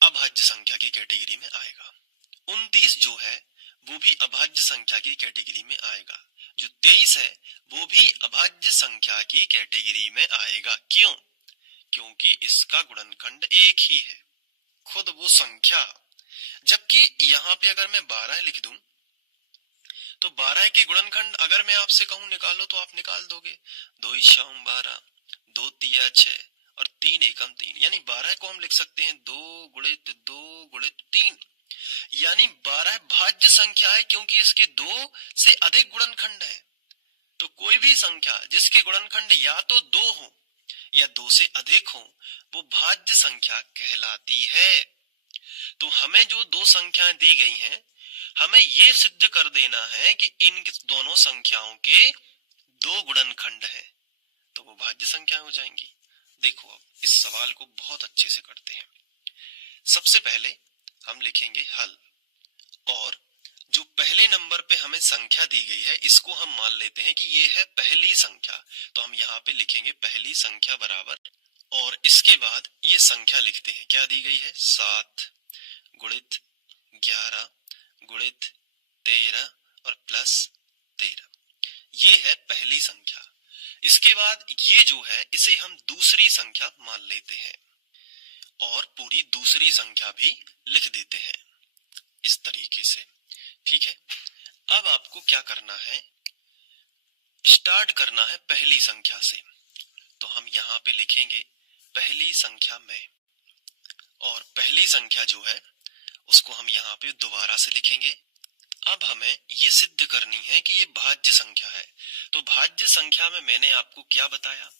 अभाज्य संख्या की कैटेगरी में आएगा, 29 जो है वो भी अभाज्य संख्या की कैटेगरी में आएगा, जो 23 है वो भी अभाज्य संख्या की कैटेगरी में आएगा। क्यों? क्योंकि इसका गुणनखंड 1 ही है, खुद वो संख्या। जबकि यहाँ पे अगर मैं 12 लिख दूं तो 12 के गुणनखंड अगर मैं आपसे कहूं निकालो तो आप निकाल दोगे, 2 शाम 12, 2 तिया 6 और 3 एकम 3, यानी 12 को हम लिख सकते हैं 2 गुणित 3, यानी 12 भाज्य संख्या है क्योंकि इसके 2 से अधिक गुणनखंड है। तो कोई भी संख्या जिसके गुणनखंड या तो 2 हो या 2 से अधिक हो वो भाज्य संख्या कहलाती है। तो हमें जो 2 संख्याएं दी गई हैं, हमें ये सिद्ध कर देना है कि इन दोनों संख्याओं के 2 गुणनखंड हैं, तो वो भाज्य संख्या हो जाएंगी। देखो, अब इस सवाल को बहुत अच्छे से करते हैं। सबसे पहले हम लिखेंगे हल, और जो पहले नंबर पे हमें संख्या दी गई है इसको हम मान लेते हैं कि ये है पहली संख्या, तो हम यहाँ पे लिखेंगे पहली संख्या बराबर, और इसके बाद ये संख्या लिखते हैं, क्या दी गई है, 7 गुणित 11 गुणित 13 और प्लस 13, ये है पहली संख्या। इसके बाद ये जो है इसे हम दूसरी संख्या मान लेते हैं और पूरी दूसरी संख्या भी लिख देते हैं इस तरीके से। ठीक है, अब आपको क्या करना है, स्टार्ट करना है पहली संख्या से। तो हम यहाँ पे लिखेंगे पहली संख्या में, और पहली संख्या जो है उसको हम यहाँ पे दोबारा से लिखेंगे। अब हमें ये सिद्ध करनी है कि ये भाज्य संख्या है। तो भाज्य संख्या में मैंने आपको क्या बताया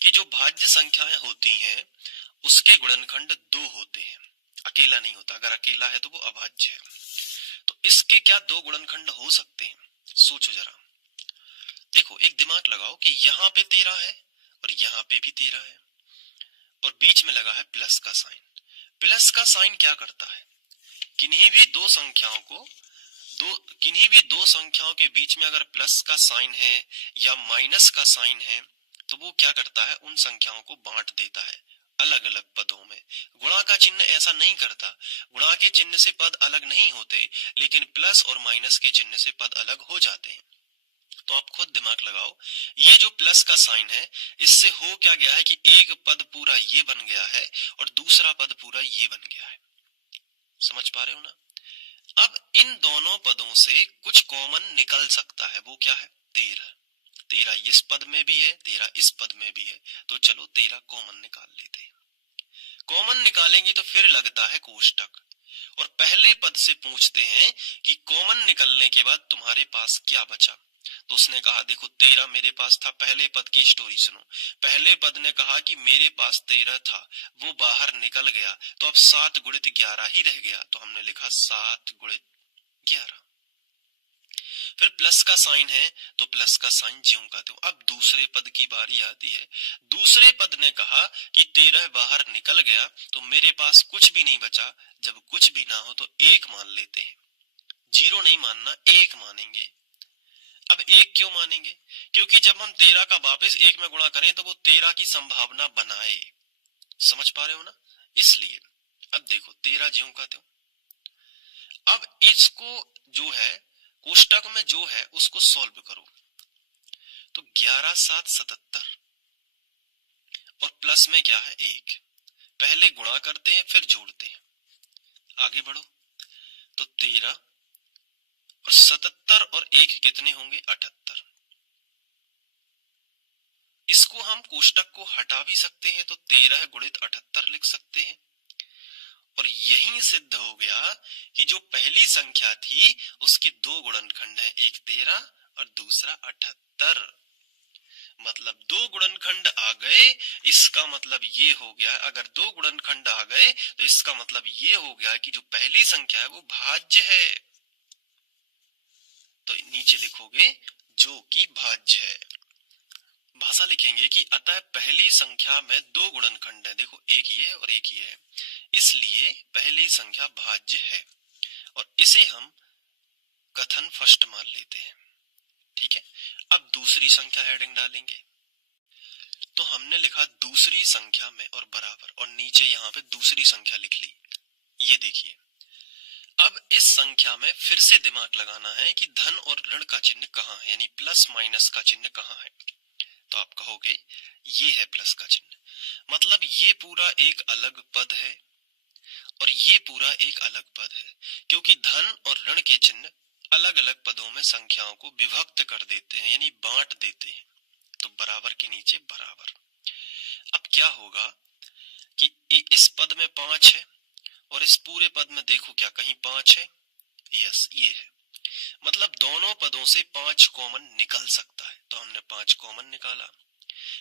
कि जो भाज्य संख्याएं होती हैं उसके गुणनखंड 2 होते हैं, अकेला नहीं होता, अगर अकेला है तो वो अभाज्य है। तो इसके क्या 2 गुणनखंड हो सकते हैं, सोचो जरा। देखो, एक दिमाग लगाओ कि यहाँ पे 13 है और यहाँ पे भी 13 है, और बीच में लगा है प्लस का साइन। प्लस का साइन क्या करता है, किन्हीं भी दो संख्याओं के बीच में अगर प्लस का साइन है या माइनस का साइन है तो वो क्या करता है, उन संख्याओं को बांट देता है अलग अलग पदों में। गुणा का चिन्ह ऐसा नहीं करता, गुणा के चिन्ह से पद अलग नहीं होते, लेकिन प्लस और माइनस के चिन्ह से पद अलग हो जाते हैं। तो आप खुद दिमाग लगाओ, ये जो प्लस का साइन है इससे हो क्या गया है कि एक पद पूरा ये बन गया है और दूसरा पद पूरा ये बन गया है। समझ पा रहे हो ना? अब इन दोनों पदों से कुछ कॉमन निकल सकता है, वो क्या है, 13। 13 इस पद में भी है, 13 इस पद में भी है, तो चलो 13 कॉमन निकाल लेते हैं। कॉमन निकालेंगे तो फिर लगता है कोष्टक, और पहले पद से पूछते हैं कि कॉमन निकलने के बाद तुम्हारे पास क्या बचा। तो उसने कहा देखो 13 मेरे पास था, पहले पद की स्टोरी सुनो। पहले पद ने कहा कि मेरे पास 13 था, वो बाहर निकल गया, तो अब 7 गुणित 11 ही रह गया, तो हमने लिखा 7 गुणित 11। फिर प्लस का साइन है तो प्लस का साइन ज्यों का त्यों। अब दूसरे पद की बारी आती है। दूसरे पद ने कहा कि 13 बाहर निकल गया तो मेरे पास कुछ भी नहीं बचा। जब कुछ भी ना हो तो 1 मान लेते हैं, 0 नहीं मानना, 1 मानेंगे। अब 1 क्यों मानेंगे? क्योंकि जब हम 13 का वापस 1 में गुणा करें तो वो 13 की संभावना बनाए। समझ पा रहे हो ना? इसलिए अब देखो 13 ज्यों का त्यों। अब इसको जो है कोष्टक में जो है उसको सॉल्व करो तो 11 7 77 और प्लस में क्या है 1। पहले गुणा करते हैं फिर जोड़ते हैं। आगे बढ़ो तो 13 और 77 और 1 कितने होंगे 78। इसको हम कोष्टक को हटा भी सकते हैं तो 13 गुणित 78 लिख सकते हैं। और यही सिद्ध हो गया कि जो पहली संख्या थी उसके 2 गुणनखंड हैं, एक 13 और दूसरा 78। मतलब 2 गुणनखंड आ गए, इसका मतलब ये हो गया, अगर 2 गुणनखंड आ गए तो इसका मतलब ये हो गया कि जो पहली संख्या है वो भाज्य है। तो नीचे लिखोगे जो कि भाज्य है। भाषा लिखेंगे कि अतः पहली संख्या में 2 गुणनखंड है। देखो एक ये है और एक ये है, इसलिए पहली संख्या भाज्य है और इसे हम कथन फर्स्ट मान लेते हैं। ठीक है, अब दूसरी संख्या हेडिंग डालेंगे तो हमने लिखा दूसरी संख्या में और बराबर, और नीचे यहाँ पे दूसरी संख्या लिख ली। ये देखिए अब इस संख्या में फिर से दिमाग लगाना है कि धन और ऋण का चिन्ह कहाँ है, यानी प्लस माइनस का चिन्ह कहाँ है। तो आप कहोगे ये है प्लस का चिन्ह, मतलब ये पूरा एक अलग पद है और ये पूरा एक अलग पद है, क्योंकि धन और ऋण के चिन्ह अलग अलग पदों में संख्याओं को विभक्त कर देते हैं, यानी बांट देते हैं। तो बराबर के नीचे बराबर। अब क्या होगा कि इस पद में 5 है और इस पूरे पद में देखो क्या कहीं 5 है? यस, ये है, मतलब दोनों पदों से 5 कॉमन निकल सकता है। तो हमने 5 कॉमन निकाला।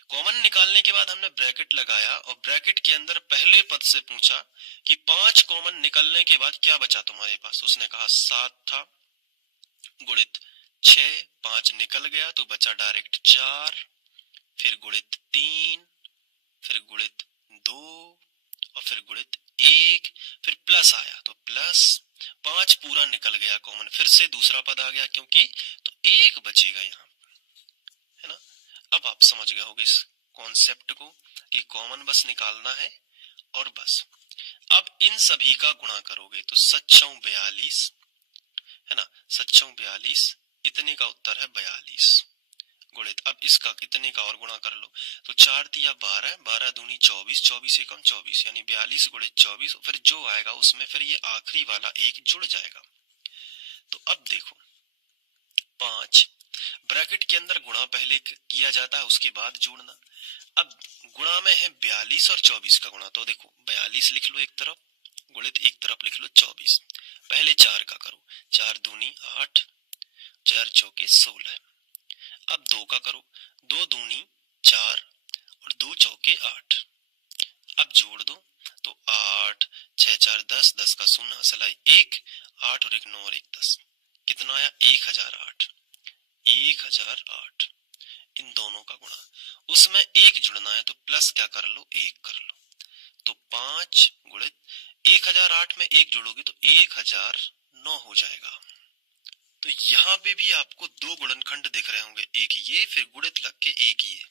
कॉमन निकालने के बाद हमने ब्रैकेट लगाया और ब्रैकेट के अंदर पहले पद से पूछा कि 5 कॉमन निकलने के बाद क्या बचा तुम्हारे पास। उसने कहा 7 था, गुणित 6, 5 निकल गया तो बचा डायरेक्ट 4, फिर गुणित 3, फिर गुणित 2 और फिर गुणित 1, फिर प्लस आया तो प्लस 5 पूरा निकल गया कॉमन, फिर से दूसरा पद आ गया क्योंकि, तो 1 बचेगा यहाँ, है ना। अब आप समझ गए होगे इस कॉन्सेप्ट को कि कॉमन बस निकालना है और बस। अब इन सभी का गुणा करोगे तो 7 42, है ना, 7 42, इतने का उत्तर है 42 गुणित, अब इसका इतने का और गुणा कर लो तो 4 तिया 12, 12 दूनी 24, 24 एकम 24, यानी 42 गुणित 24, फिर जो आएगा उसमें फिर ये आखिरी वाला 1 जुड़ जाएगा। तो अब देखो 5 ब्रैकेट के अंदर गुणा पहले किया जाता है उसके बाद जोड़ना। अब गुणा में है 42 और 24 का गुणा, तो देखो 42 लिख लो एक तरफ, गुणित एक तरफ लिख लो 24। पहले 4 का करो, 4 दूनी 8, 4 चौके 16। अब 2 का करो, 2 दूनी 4 और 2 चौके 8। अब जोड़ दो तो 8, 6 4 10, 10 का शून्य हसलाई 1, 8 और 1 9 और 1 10, कितना आया 1008। 1008 इन दोनों का गुणा, उसमें 1 जुड़ना है तो प्लस क्या कर लो 1 कर लो, तो 5 गुणित 1008 में 1 जोड़ोगे तो 1009 हो जाएगा। तो यहाँ पे भी आपको 2 गुणनखंड दिख रहे होंगे, एक ये फिर गुणित लग के एक ये,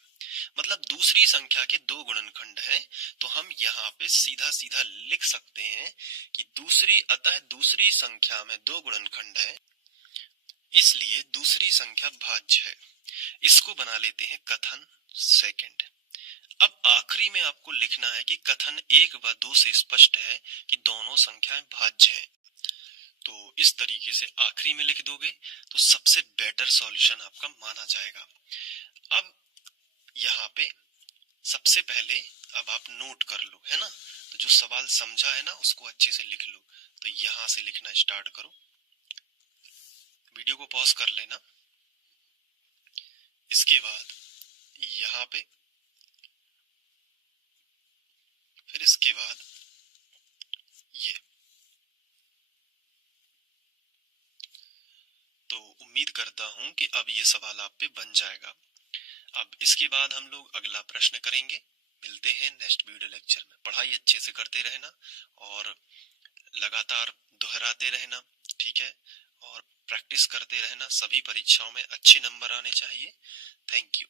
मतलब दूसरी संख्या के 2 गुणनखंड हैं। तो हम यहाँ पे सीधा सीधा लिख सकते हैं कि अतः दूसरी संख्या में 2 गुणनखंड है, इसलिए दूसरी संख्या भाज्य है। इसको बना लेते हैं कथन सेकंड। अब आखिरी में आपको लिखना है कि कथन 1 व 2 से स्पष्ट है कि दोनों संख्याएं भाज्य हैं। तो इस तरीके से आखिरी में लिख दोगे तो सबसे बेटर सॉल्यूशन आपका माना जाएगा। अब यहाँ पे सबसे पहले अब आप नोट कर लो, है ना, तो जो सवाल समझा है ना उसको अच्छे से लिख लो। तो यहाँ से लिखना स्टार्ट करो, वीडियो को पॉज कर लेना, इसके बाद यहाँ पे, फिर इसके बाद ये। तो उम्मीद उम्मीद करता हूँ कि अब ये सवाल आप पे बन जाएगा। अब इसके बाद हम लोग अगला प्रश्न करेंगे। मिलते हैं नेक्स्ट वीडियो लेक्चर में। पढ़ाई अच्छे से करते रहना और लगातार दोहराते रहना, ठीक है, और प्रैक्टिस करते रहना। सभी परीक्षाओं में अच्छे नंबर आने चाहिए। Thank you.